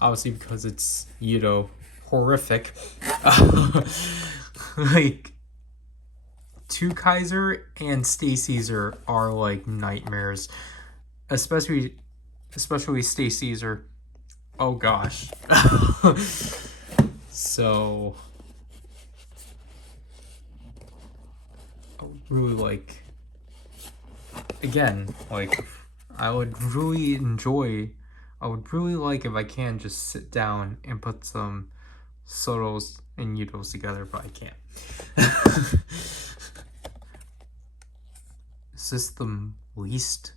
obviously, because it's horrific. Like 2 Kaiser and Stay Caesar are like nightmares, especially especially Stay Caesar. Oh gosh. So I would really like, again, like I would really like if I can just sit down and put some Sotos and Yudos together, but I can't. Is this the least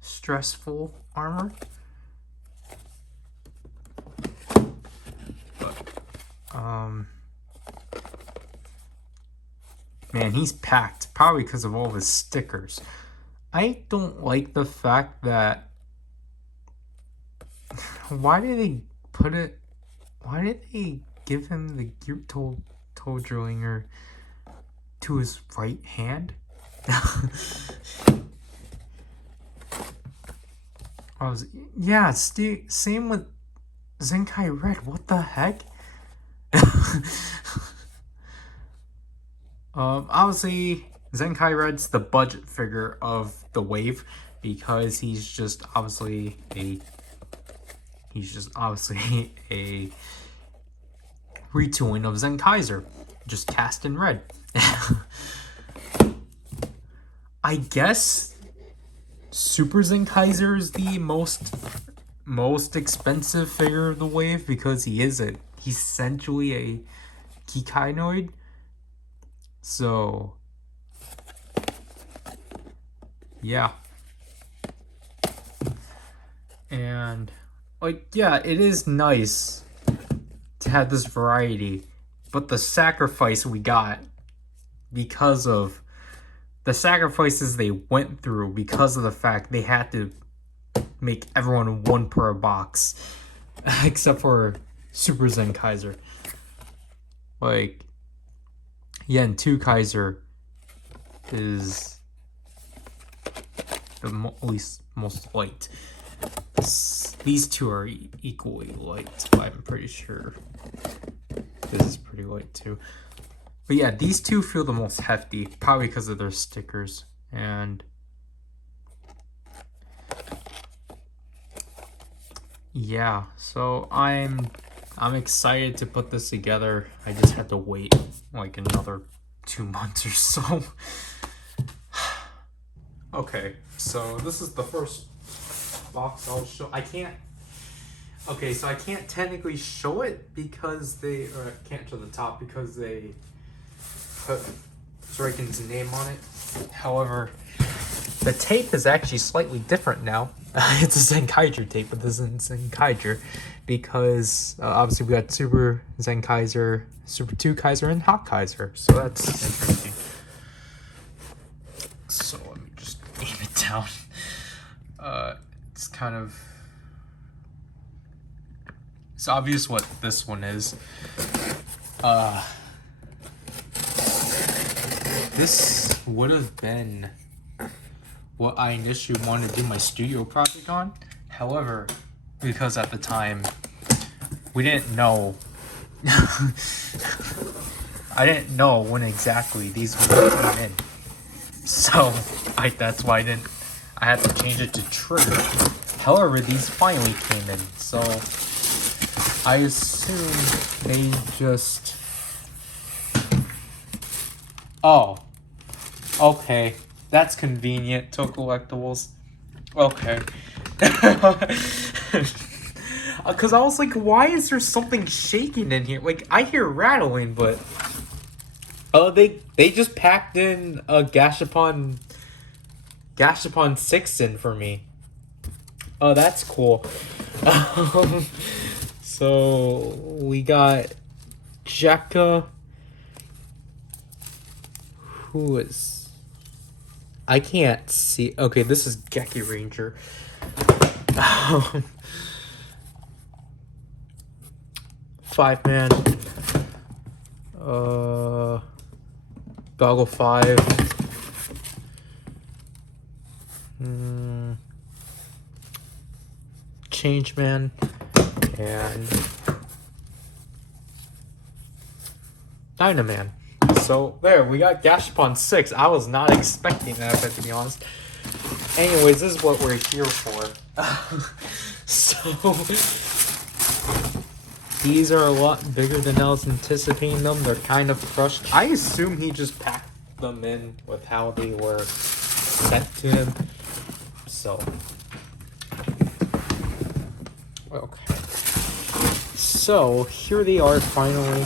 stressful armor? But, man, he's packed, probably because of all his stickers. I don't like the fact that, why did they give him the toe drillinger to his right hand? Yeah, same with Zenkai Red. What the heck? Obviously, Zenkai Red's the budget figure of the wave because he's just obviously a retooling of Zenkaiser, just cast in red. I guess Super Zenkaiser is the most expensive figure of the wave because he's essentially a Kikainoid. So yeah. And like, yeah, it is nice to have this variety, but the sacrifice we got because of the sacrifices they went through because of the fact they had to make everyone one per box, except for Super Zen Kaiser. Like, Yen 2 Kaiser is the most light. These two are equally light, I'm pretty sure. This is pretty light too. But yeah, these two feel the most hefty, probably because of their stickers. And yeah, so I'm excited to put this together. I just had to wait like another 2 months or so. Okay, so this is the first box I'll show. I can't technically show it because I can't show the top because they put Zryken's name on it. However, the tape is actually slightly different now. It's a Zenkaiser tape, but this isn't Zenkaiser because obviously we got Super Zenkaiser, Super 2 Kaiser, and Hot Kaiser. So that's interesting. So let me just aim it down. It's kind of... It's obvious what this one is. This would have been what I initially wanted to do my studio project on. However, because at the time we didn't know, I didn't know when exactly these would come in. So that's why I had to change it to trigger. However, these finally came in. So I assume they just... Oh. Okay. That's convenient to collectibles. Okay. Because I was like, why is there something shaking in here? Like, I hear rattling, but... Oh, they just packed in a Gashapon 6 in for me. Oh, that's cool. So we got Jekka. Who is... I can't see. Okay, this is Geki Ranger. 5-man. Goggle 5. Changeman. And Dynaman. So there, we got Gashapon 6. I was not expecting that, to be honest. Anyways, this is what we're here for. So these are a lot bigger than I was anticipating them. They're kind of crushed. I assume he just packed them in with how they were sent to him. So, okay. So, here they are finally.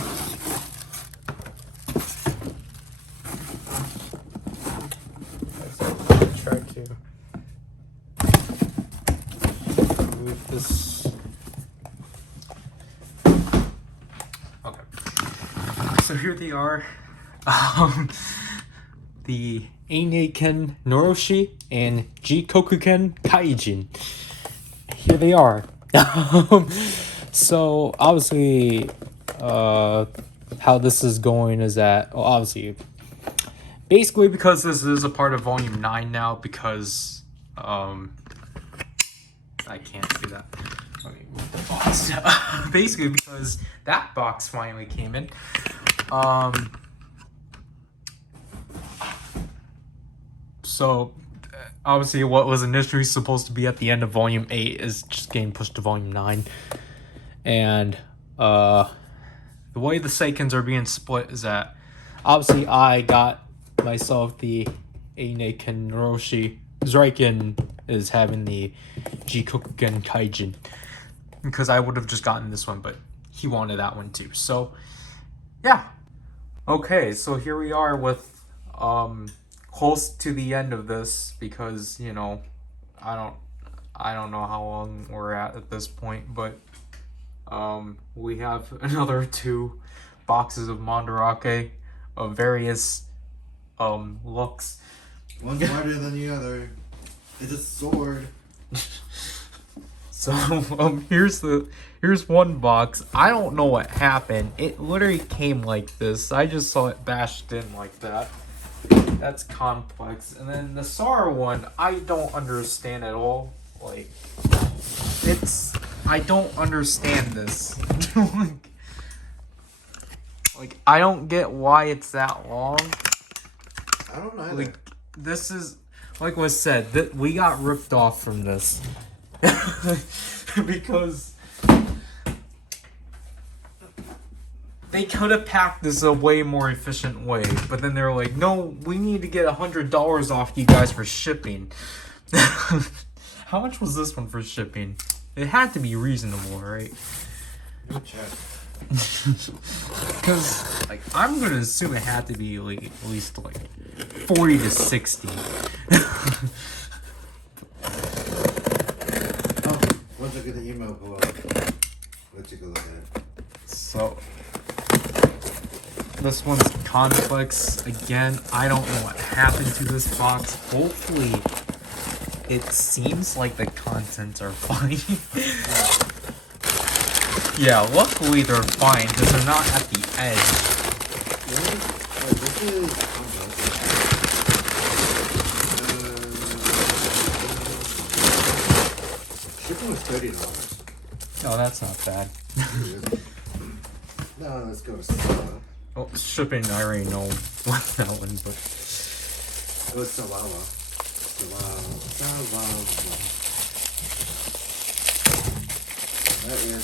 Let's try to move this. Okay. So here they are. The Eineiken Noroshi and Jikokuken Kaijin. Here they are. So obviously, how this is going is that, well, obviously, basically because this is a part of Volume 9 now, because I can't do that. Let me move the box. Basically because that box finally came in. So, obviously, what was initially supposed to be at the end of Volume 8 is just getting pushed to Volume 9. And, the way the Seikens are being split is that, obviously, I got myself the Eineiken Noroshi. Zryken is having the Jikokugen Kaijin. Because I would have just gotten this one, but he wanted that one too. So, yeah. Okay, so here we are with, close to the end of this, because, you know, I don't know how long we're at this point, but we have another 2 boxes of Mandarake of various looks. One's harder than the other. It's a sword. So here's one box. I don't know what happened. It literally came like this. I just saw it bashed in like that. That's complex. And then the SAR one, I don't understand at all. Like, I don't understand this. like, I don't get why it's that long. I don't know either. Like, this is, like was said, that we got ripped off from this. Because they could have packed this a way more efficient way, but then they're like, no, we need to get $100 off you guys for shipping. How much was this one for shipping? It had to be reasonable, right? Let me check. Because, like, I'm gonna assume it had to be like at least like 40 to 60. Once I get the email below, let's take a look at it. So, this one's complex. Again, I don't know what happened to this box. Hopefully, it seems like the contents are fine. Yeah, luckily they're fine because they're not at the edge. This is complex. Shipping was $30. Oh, that's not bad. No, let's go. Sawa. Oh, shipping, I already know what that one, but... It was Sawawa. Sawawa. That is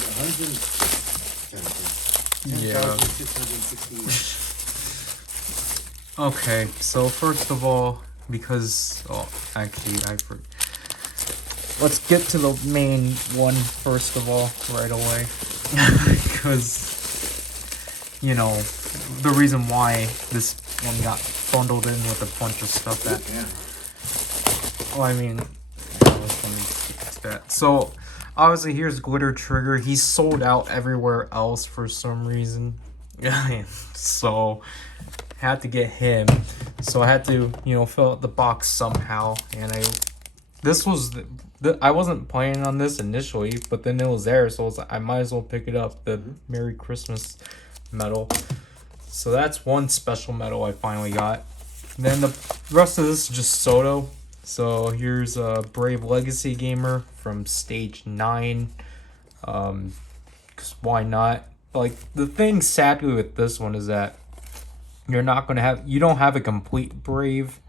110. Yeah. 10,660. Okay, so first of all, because... Oh, actually, let's get to the main one first of all, right away. Because, you know, the reason why this one got bundled in with a bunch of stuff that... Oh, I mean... that. So, obviously, here's Glitter Trigger. He's sold out everywhere else for some reason. So, had to get him. So, I had to, you know, fill out the box somehow. And this was... I wasn't planning on this initially, but then it was there, so I was like, I might as well pick it up. The Merry Christmas medal. So that's one special medal I finally got. And then the rest of this is just Soto. So here's a Brave Legacy Gamer from Stage 9. Because why not? Like, the thing sadly with this one is that you don't have a complete Brave.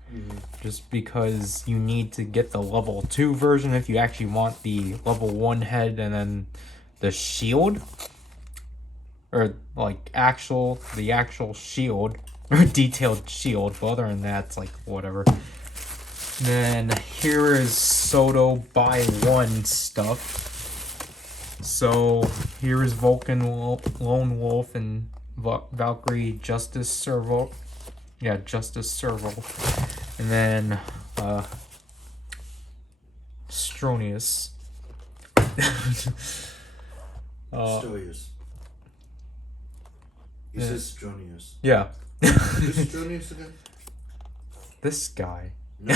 just because you need to get the level 2 version if you actually want the level 1 head and then the shield, or like the actual shield or detailed shield. But other than that, it's like whatever. Then here is Soto buy one stuff. So here is Vulcan Lone Wolf and Valkyrie Justice Servo. Yeah, Justice Servo. And then Stronius. Stronius. He says Stronius. Yeah. Who's Stronius again? This guy. No.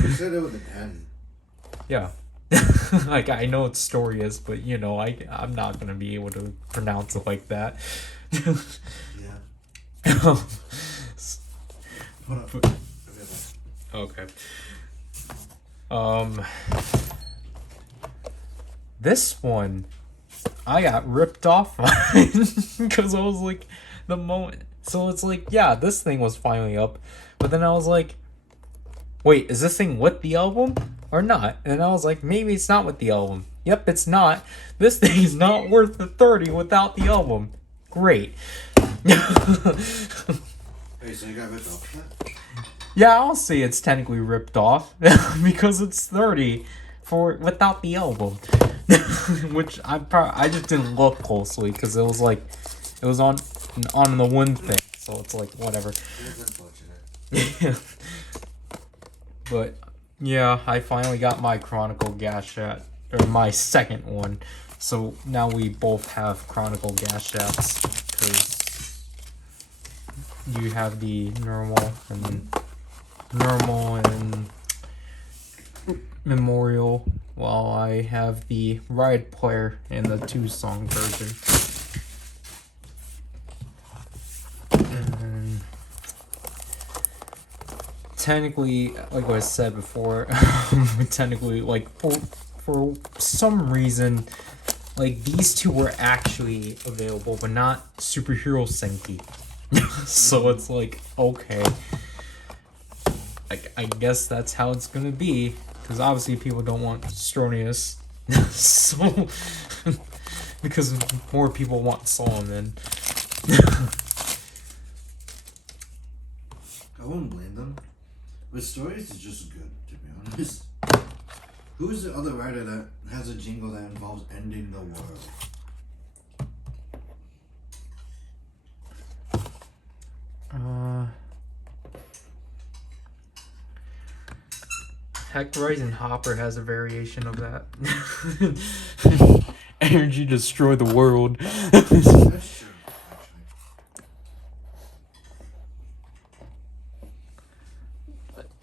You said it with an N. Yeah. Like, I know it's Storius, but you know, I'm not gonna be able to pronounce it like that. Yeah. Hold on. Okay. This one, I got ripped off because I was like, the moment. So it's like, yeah, this thing was finally up, but then I was like, wait, is this thing with the album or not? And I was like, maybe it's not with the album. Yep, it's not. This thing is not worth the 30 without the album. Great. Hey, so you got ripped off that? Yeah, I'll say it's technically ripped off because it's 30 without the album, which I just didn't look closely because it was like it was on the one thing, so it's like whatever. That's unfortunate. But yeah, I finally got my Chronicle Gashat, or my second one. So now we both have Chronicle Gashats because you have the normal and Memorial, while I have the Ride Player and the 2-song version. And technically, like what I said before, technically, like for some reason, like these two were actually available, but not Superhero Senki. So it's like, okay. I guess that's how it's gonna be, because obviously people don't want Stronius, so because more people want Solomon. I won't blame them. But Stories is just good, to be honest. Who's the other writer that has a jingle that involves ending the world? Heck, Rising Hopper has a variation of that. Energy destroy the world. That's true, actually.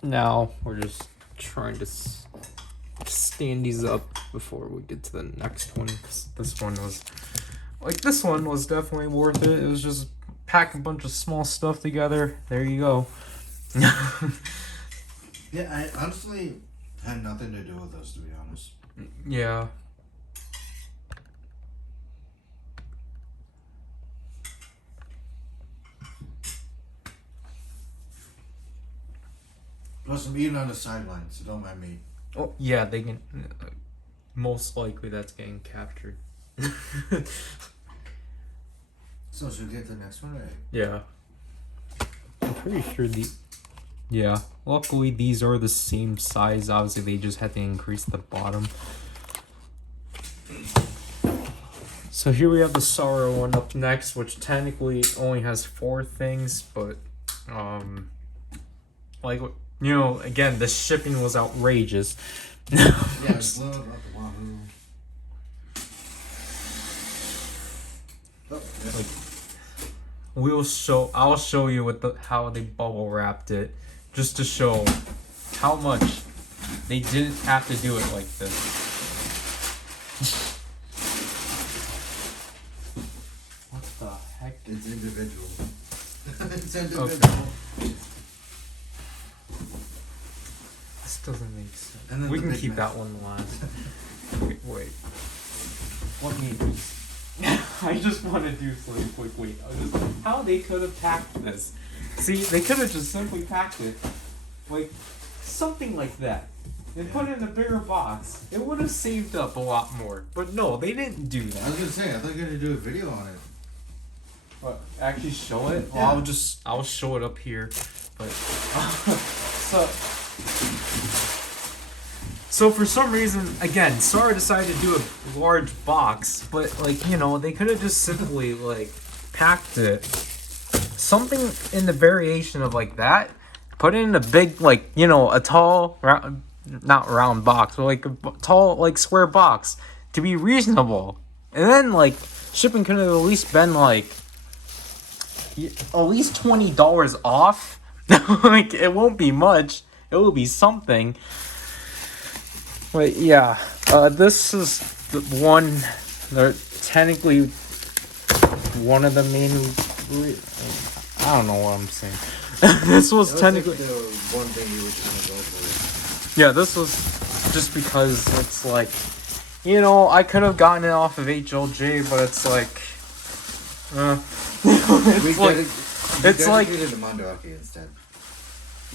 Now we're just trying to stand these up before we get to the next one, because this one was definitely worth it. It was just pack a bunch of small stuff together. There you go. Yeah, I honestly had nothing to do with this, to be honest. Yeah. Plus, I'm eating on the sideline, so don't mind me. Oh, yeah, they can. Most likely that's getting captured. So, should we get to the next one, right? Yeah. I'm pretty sure yeah. Luckily, these are the same size. Obviously, they just had to increase the bottom. So here we have the Sorrow one up next, which technically only has 4 things, but like, you know, again, the shipping was outrageous. Yeah, it's blown up the wahoo. Oh, yeah. Like, I'll show you how they bubble wrapped it, just to show how much they didn't have to do it like this. What the heck? It's individual. It's individual. Okay. This doesn't make sense. And then We the can big keep mess. that one last. Wait. What means? I just want to do something quick. Wait. How they could have packed this? See, they could have just simply packed it. Like, something like that. They put it in a bigger box. It would have saved up a lot more. But no, they didn't do I that. was gonna say, I thought you were gonna do a video on it. What, actually show it? Yeah. Well, I'll show it up here. But, so for some reason, again, Sora decided to do a large box, but like, you know, they could have just simply like packed it. Something in the variation of like that, put it in a big, like, you know, a tall, not round box, but like a tall, like square box to be reasonable. And then like shipping could have at least been like at least $20 off. Like, it won't be much. It will be something. But yeah, this is the one. They're technically one of the main. I don't know what I'm saying. This was technically the one thing you were trying to go for. Yeah, this was just because it's like, you know, I could have gotten it off of HLJ, but it's like, it's like we did the Mandarake instead.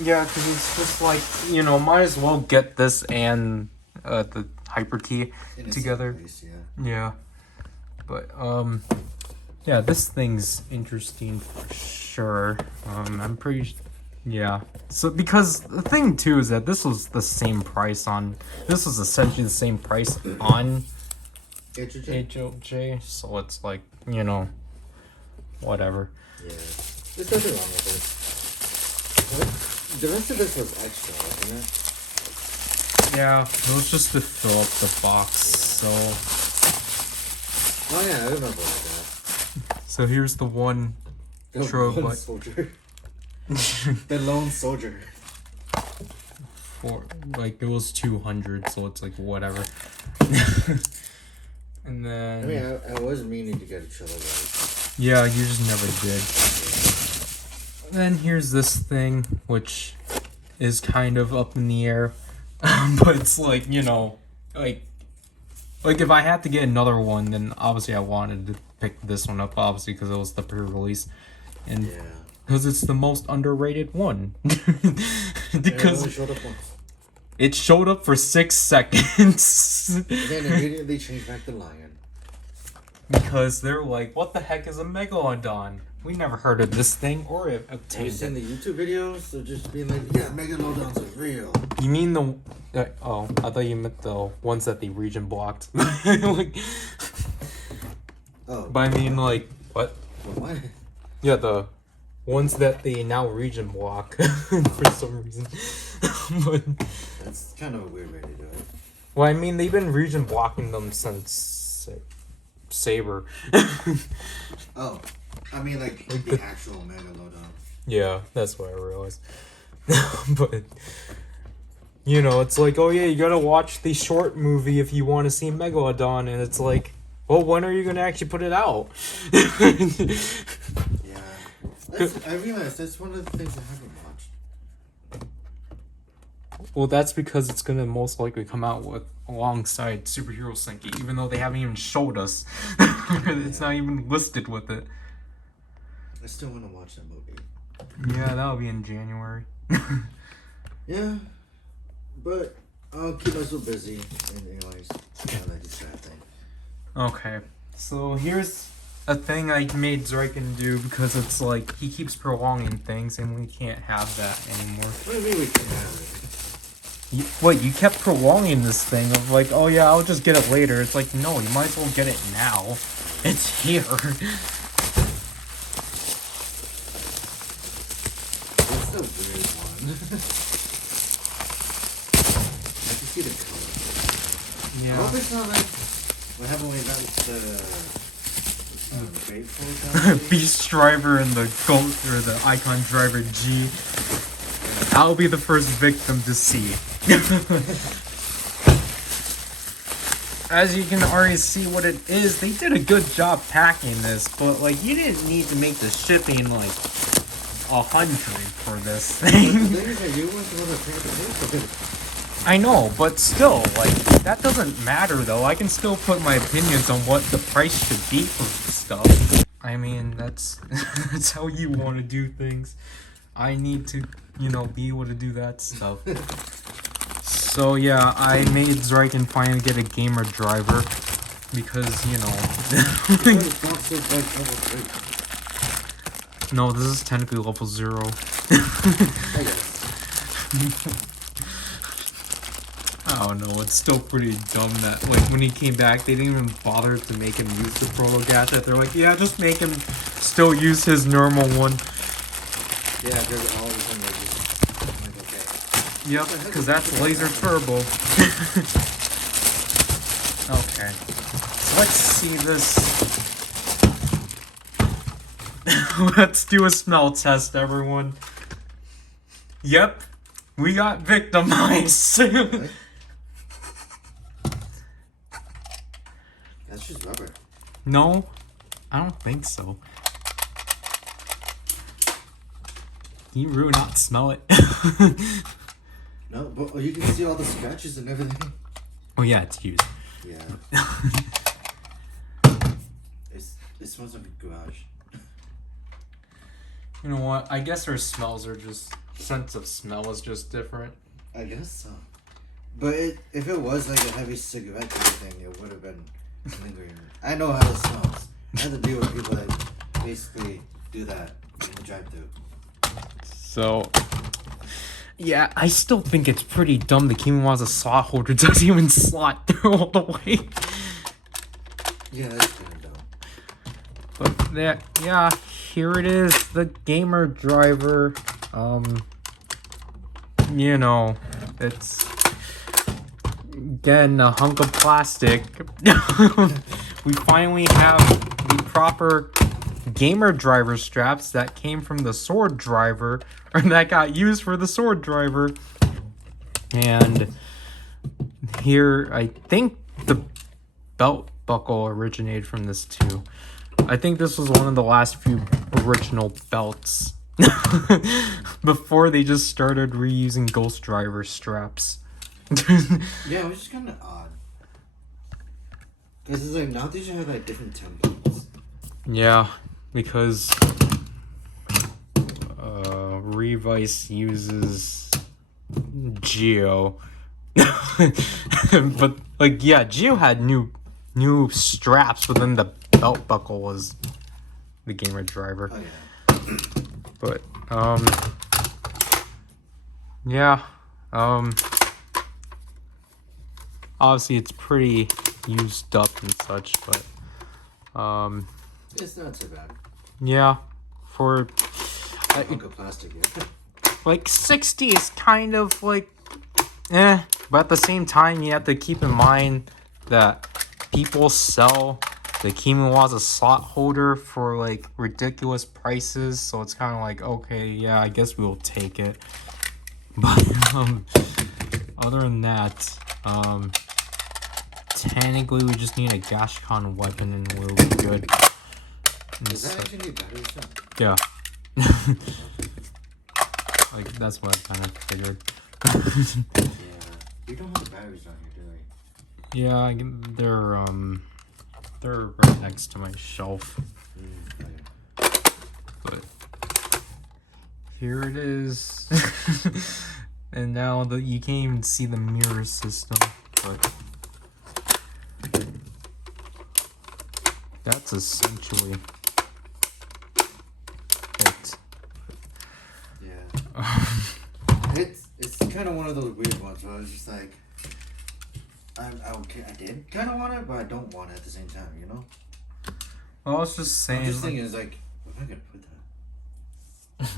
Yeah, because it's just like, you know, might as well get this and the hyper key together. Place, yeah. Yeah. But yeah, this thing's interesting for sure. I'm pretty yeah. So because the thing too is that this was the same price on this was essentially the same price on HLJ, so it's like, you know, whatever. Yeah. There's nothing wrong with it. The rest of this was extra, wasn't it? Yeah, it was just to fill up the box, Yeah. so... Oh yeah, I remember that. So here's the one... The lone soldier. The lone soldier. For, like, it was 200, so it's like, whatever. And then... I mean, I was meaning to get a Trilobite. Yeah, you just never did. Then here's this thing, which is kind of up in the air. But it's like, you know, like if I had to get another one, then obviously I wanted to pick this one up, obviously, because it was the pre-release. And because it's the most underrated one. Because it showed up once. It showed up for 6 seconds. And then immediately changed back to Lion. Because they're like, what the heck is a Megalodon? We never heard of this thing or obtained it. Have you seen the YouTube videos of just being like, yeah, Megalodons are real? You mean the... oh, I thought you meant the ones that they region blocked. Like, oh. But I mean, like, what? What? Yeah, the ones that they now region block for some reason. But, that's kind of a weird way to do it. Well, I mean, they've been region blocking them since Saber. Oh. I mean, like the actual Megalodon. Yeah, that's what I realized. But, you know, it's like, oh yeah, you gotta watch the short movie if you want to see Megalodon, and it's like, well, when are you gonna actually put it out? Yeah. I realized that's one of the things I haven't watched. Well, that's because it's gonna most likely come out with alongside Superhero Senki, even though they haven't even showed us. It's not even listed with it. I still want to watch that movie. Yeah, that'll be in January. Yeah, but I'll keep myself busy. Anyways, like this kind of thing. Okay, so here's a thing I made Zryken do because it's like he keeps prolonging things and we can't have that anymore. What do you mean we can have it? Wait, you kept prolonging this thing of like, oh yeah, I'll just get it later. It's like, no, you might as well get it now. It's here. That's the weird one. I can see the color. Yeah. I hope it's not like what happened when we got the Beast Driver and the Goat or the Icon Driver G. I'll be the first victim to see. As you can already see what it is, they did a good job packing this, but like you didn't need to make the shipping like 100 for this thing. I know, but still, like, that doesn't matter though. I can still put my opinions on what the price should be for stuff. I mean, that's how you want to do things. I need to, you know, be able to do that stuff. So yeah, I made Zryken finally get a gamer driver because, you know. No, this is technically level 0. I don't know, it's still pretty dumb that, like, when he came back, they didn't even bother to make him use the Pro gadget. They're like, yeah, just make him still use his normal one. Yeah, they're all of them are just like, okay. Yep, because that's laser turbo. Okay. So let's see this. Let's do a smell test, everyone. Yep, we got victimized. Really? That's just rubber. No, I don't think so. Can you really not smell it? No, but you can see all the scratches and everything. Oh yeah, it's used. Yeah. It smells like a garage. You know what? I guess our smells are just, sense of smell is just different. I guess so. But if it was like a heavy cigarette kind of thing, it would have been lingering. I know how it smells. I had to deal with people that basically do that in the drive-thru. So, yeah, I still think it's pretty dumb the Kimiwaza slot holder doesn't even slot through all the way. Yeah, that's kind of dumb. But that, yeah, here it is, the gamer driver. You know, it's again a hunk of plastic. We finally have the proper gamer driver straps that came from the sword driver, or that got used for the sword driver. And here, I think the belt buckle originated from this too. I think this was one of the last few original belts before they just started reusing Ghost Driver straps. Yeah, which is kind of odd. Because it's like, now they should have like different templates. Yeah, because Revice uses Geo. But like, yeah, Geo had new straps, but then the belt buckle was the gamer driver. Oh, yeah. But yeah, obviously it's pretty used up and such, but It's not so bad. yeah, for A hunk of plastic, yeah. like 60 is kind of like but at the same time you have to keep in mind that people sell the Kimiwaza slot holder for like ridiculous prices, so it's kind of like, okay, yeah, I guess we'll take it. But other than that, technically we just need a Gashcon weapon and we'll be good. Does that actually need batteries? Yeah. Like, that's what I kind of figured. Yeah. We don't have the batteries on here, do we? Yeah, they're right next to my shelf. Okay. But here it is. And now you can't even see the mirror system, but that's essentially it. Yeah. It's kind of one of those weird ones where I was just like, I did kind of want it, but I don't want it at the same time, you know? Well, I was just saying. I'm just thinking, it's like, where am I gonna put that?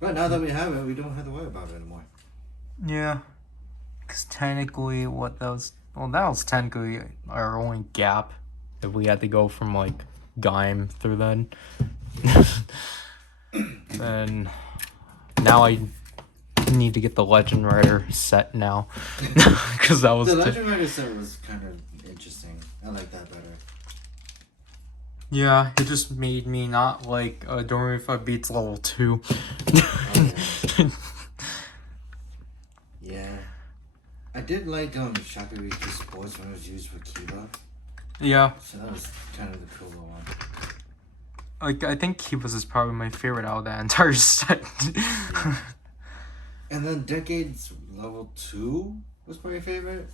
But now that we have it, we don't have to worry about it anymore. Yeah. Because technically, that was technically our only gap if we had to go from, like, Gaim through then. And now I need to get the Legend Rider set now. Because that was The Legend Rider set was kind of interesting. I like that better. Yeah, it just made me not like Don't Worry If I Beats level 2. Oh, yeah. Yeah. I did like Shakuriki Sports when it was used for Kiba. Yeah. So that was kind of the cool one. Like, I think Kivas is probably my favorite out of that entire set. Yeah. And then Decades level 2 was my favorite.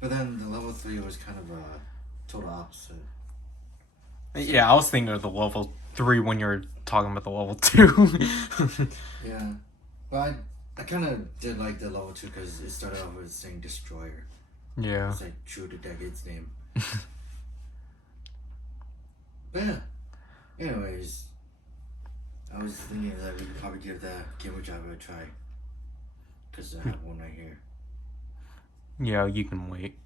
But then the level 3 was kind of a total opposite. Yeah, I was thinking of the level 3 when you were talking about the level 2. Yeah. But I kind of did like the level 2 because it started off with saying Destroyer. Yeah. It's like true to Decade's name. But yeah. Anyways, I was thinking that we could probably give the Game Boy Java a try. Because I have one right here. Yeah, you can wait.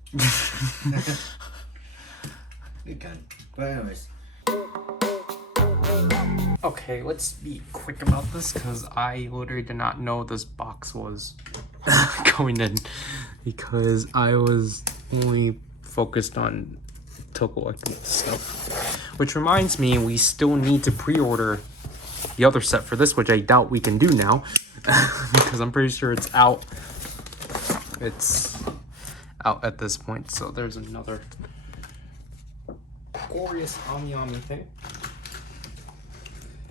You can. But anyways. Okay, let's be quick about this because I literally did not know this box was going in because I was only focused on collecting stuff. Which reminds me, we still need to pre-order the other set for this, which I doubt we can do now because I'm pretty sure it's out. It's out at this point, so there's another glorious Ami thing.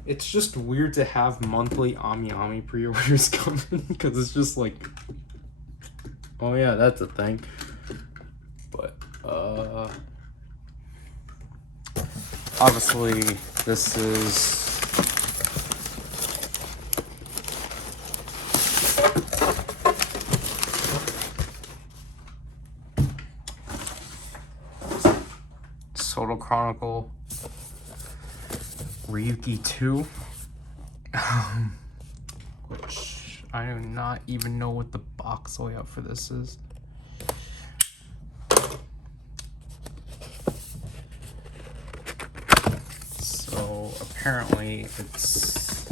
It's just weird to have monthly Ami pre-orders coming because it's just like, oh yeah, that's a thing. But obviously this is Soul Chronicle Ryuki 2, which I do not even know what the box layout for this is. So apparently it's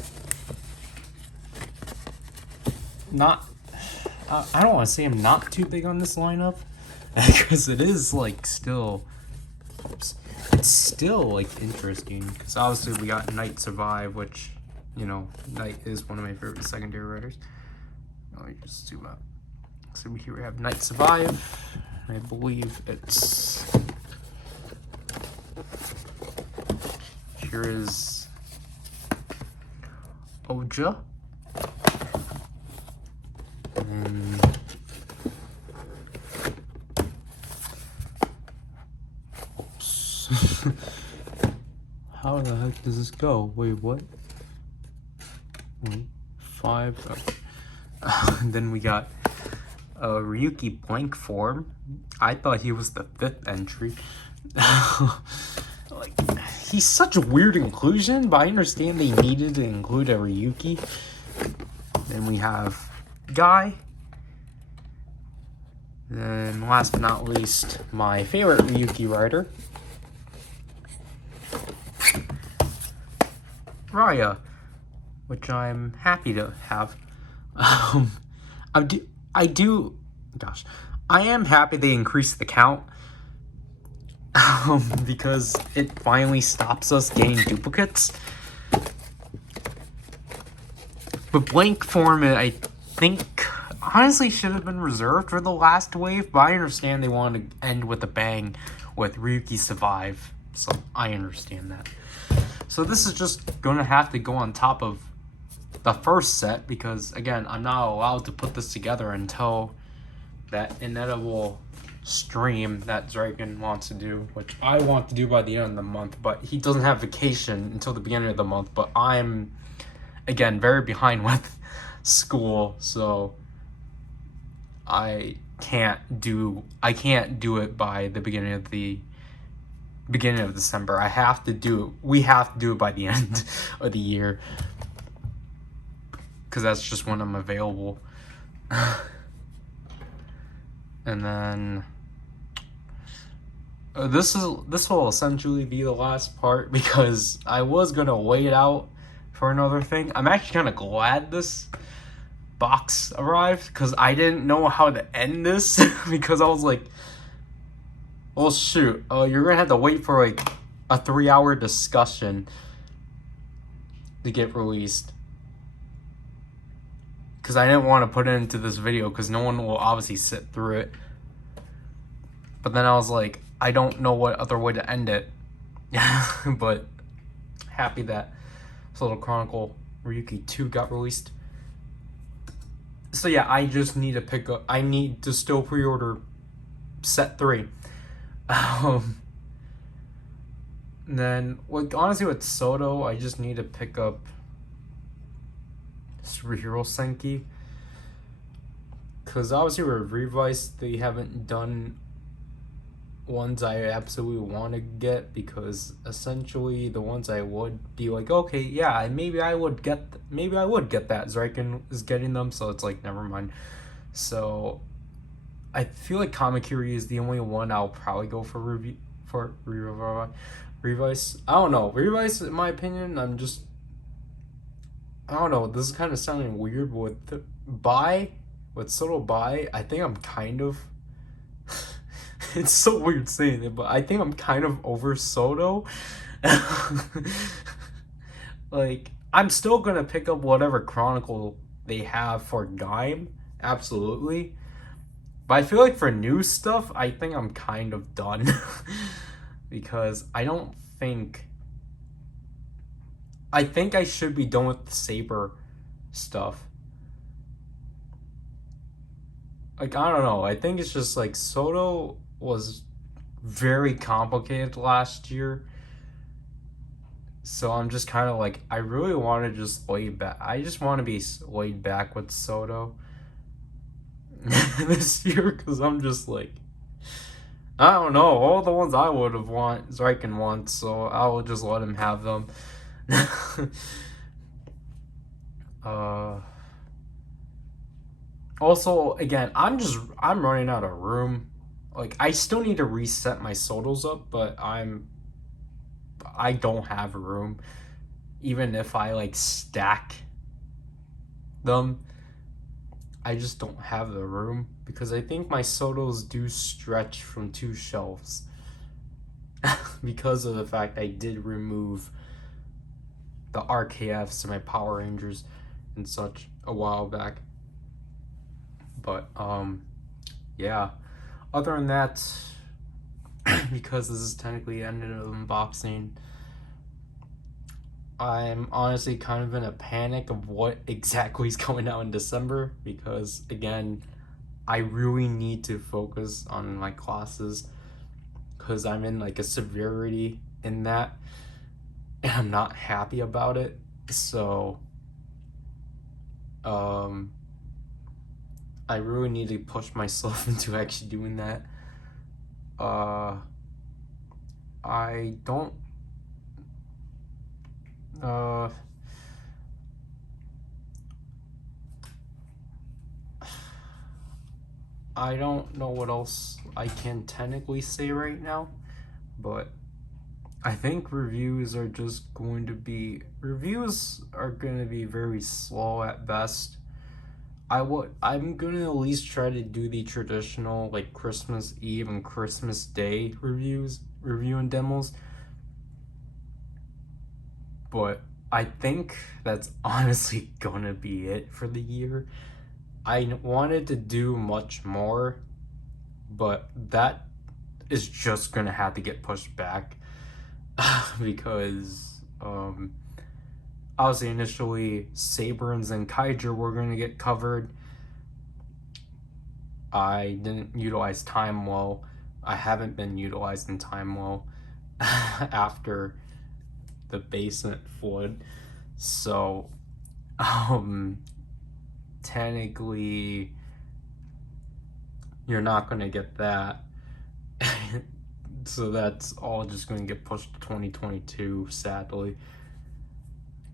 not, I don't want to say I'm not too big on this lineup because it is like still, oops. It's still like interesting because obviously we got Night Survive, which, you know, Night is one of my favorite secondary writers. Let me just zoom out. So here we have Night Survive. I believe it's, here is Oja. And how the heck does this go? Wait, what? Wait, 5. Okay. Then we got Ryuki Blank Form. I thought he was the 5th entry. Like, he's such a weird inclusion, but I understand they needed to include a Ryuki. Then we have Guy. Then last but not least, my favorite Ryuki writer, Raya, which I'm happy to have. I am happy they increased the count because it finally stops us getting duplicates. But Blank Form, I think, honestly should have been reserved for the last wave, but I understand they wanted to end with a bang with Ryuki Survive, so I understand that. So this is just going to have to go on top of the first set because, again, I'm not allowed to put this together until that inedible stream that Zryken wants to do, which I want to do by the end of the month, but he doesn't have vacation until the beginning of the month, but I'm, again, very behind with school, so I can't do it by the beginning of December. We have to do it by the end of the year because that's just when I'm available. And then this will essentially be the last part because I was gonna wait out for another thing. I'm actually kind of glad this box arrived because I didn't know how to end this because I was like, well, shoot, you're gonna have to wait for like a 3-hour discussion to get released because I didn't want to put it into this video because no one will obviously sit through it. But then I was like, I don't know what other way to end it. But happy that Soul Chronicle Ryuki 2 got released. So yeah, I just need to pick up. I need to still pre-order set 3. Um, then, like, honestly, with Soto, I just need to pick up Superhero Senki. Because obviously with Revice, they haven't done ones I absolutely want to get, because essentially the ones I would be like, okay, yeah, maybe I would get that. Zryken is getting them, so it's like, never mind. So I feel like Kamakiri is the only one I'll probably go for Revice. I don't know. Revice, in my opinion, I don't know. This is kind of sounding weird, but with Soto Bai, I think I'm kind of. It's so weird saying it, but I think I'm kind of over Soto. Like, I'm still gonna pick up whatever Chronicle they have for Gaim, absolutely. But I feel like for new stuff, I think I'm kind of done. Because I think I should be done with the Saber stuff. Like, I don't know. I think it's just like Soto was very complicated last year. So I'm just kind of like, I really want to just lay back. I just want to be laid back with Soto this year, because I'm just like, I don't know. All the ones I would have Zryken wants, so I will just let him have them. uh, Also, again, I'm running out of room. Like, I still need to reset my Sotos up, but I don't have room. Even if I like stack them, I just don't have the room, because I think my Sotos do stretch from 2 shelves. Because of the fact I did remove the RKFs and my Power Rangers and such a while back. But yeah. Other than that, because this is technically the end of unboxing, I'm honestly kind of in a panic of what exactly is going out in December, because again, I really need to focus on my classes, because I'm in like a severity in that, and I'm not happy about it. So I really need to push myself into actually doing that. I don't I don't know what else I can technically say right now, but I think reviews are going to be very slow at best. I'm gonna at least try to do the traditional like Christmas Eve and Christmas Day review and demos, but I think that's honestly gonna be it for the year. I wanted to do much more, but that is just gonna have to get pushed back. Because obviously initially Saber and Zenkaiger were going to get covered. I didn't utilize time well. I haven't been utilizing time well after the basement flood. So technically you're not going to get that. So that's all just going to get pushed to 2022, sadly.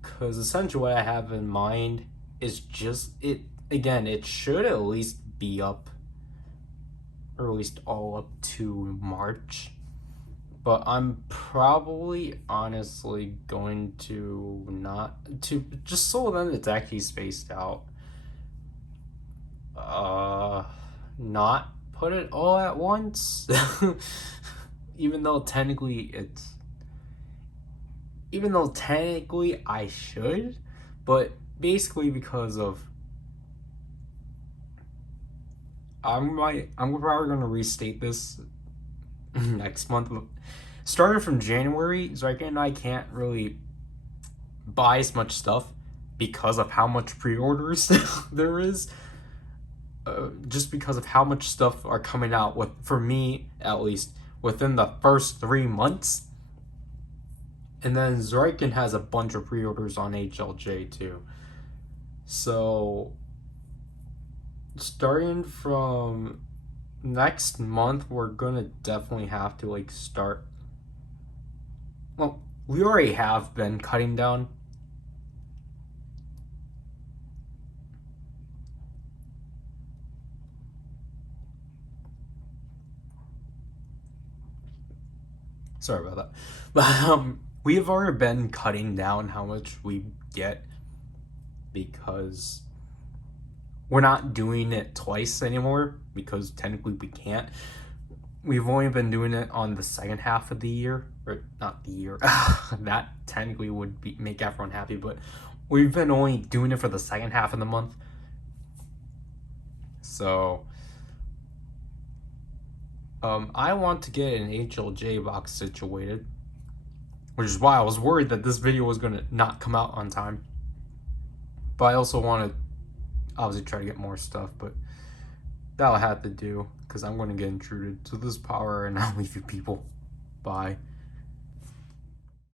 Because essentially what I have in mind is just it. Again, it should at least be up, or at least all up to March. But I'm probably honestly going to just so then it's actually spaced out. Not put it all at once. Even though technically I should, but basically because of I'm probably gonna restate this next month. Starting from January, Zryken and I can't really buy as much stuff because of how much pre-orders there is. Just because of how much stuff are coming out, with, for me at least, within the first 3 months. And then Zryken has a bunch of pre-orders on HLJ too. So starting from next month, we're gonna definitely have to like start. Well, we already have been cutting down. Sorry about that. But we have already been cutting down how much we get because we're not doing it twice anymore, because technically we can't. We've only been doing it on the second half of the year, or not the year. That technically would make everyone happy, but we've been only doing it for the second half of the month. So I want to get an HLJ box situated, which is why I was worried that this video was gonna not come out on time. But I also want to obviously try to get more stuff, but that'll have to do because I'm going to get intruded. So this is Power, and I'll leave you people. Bye.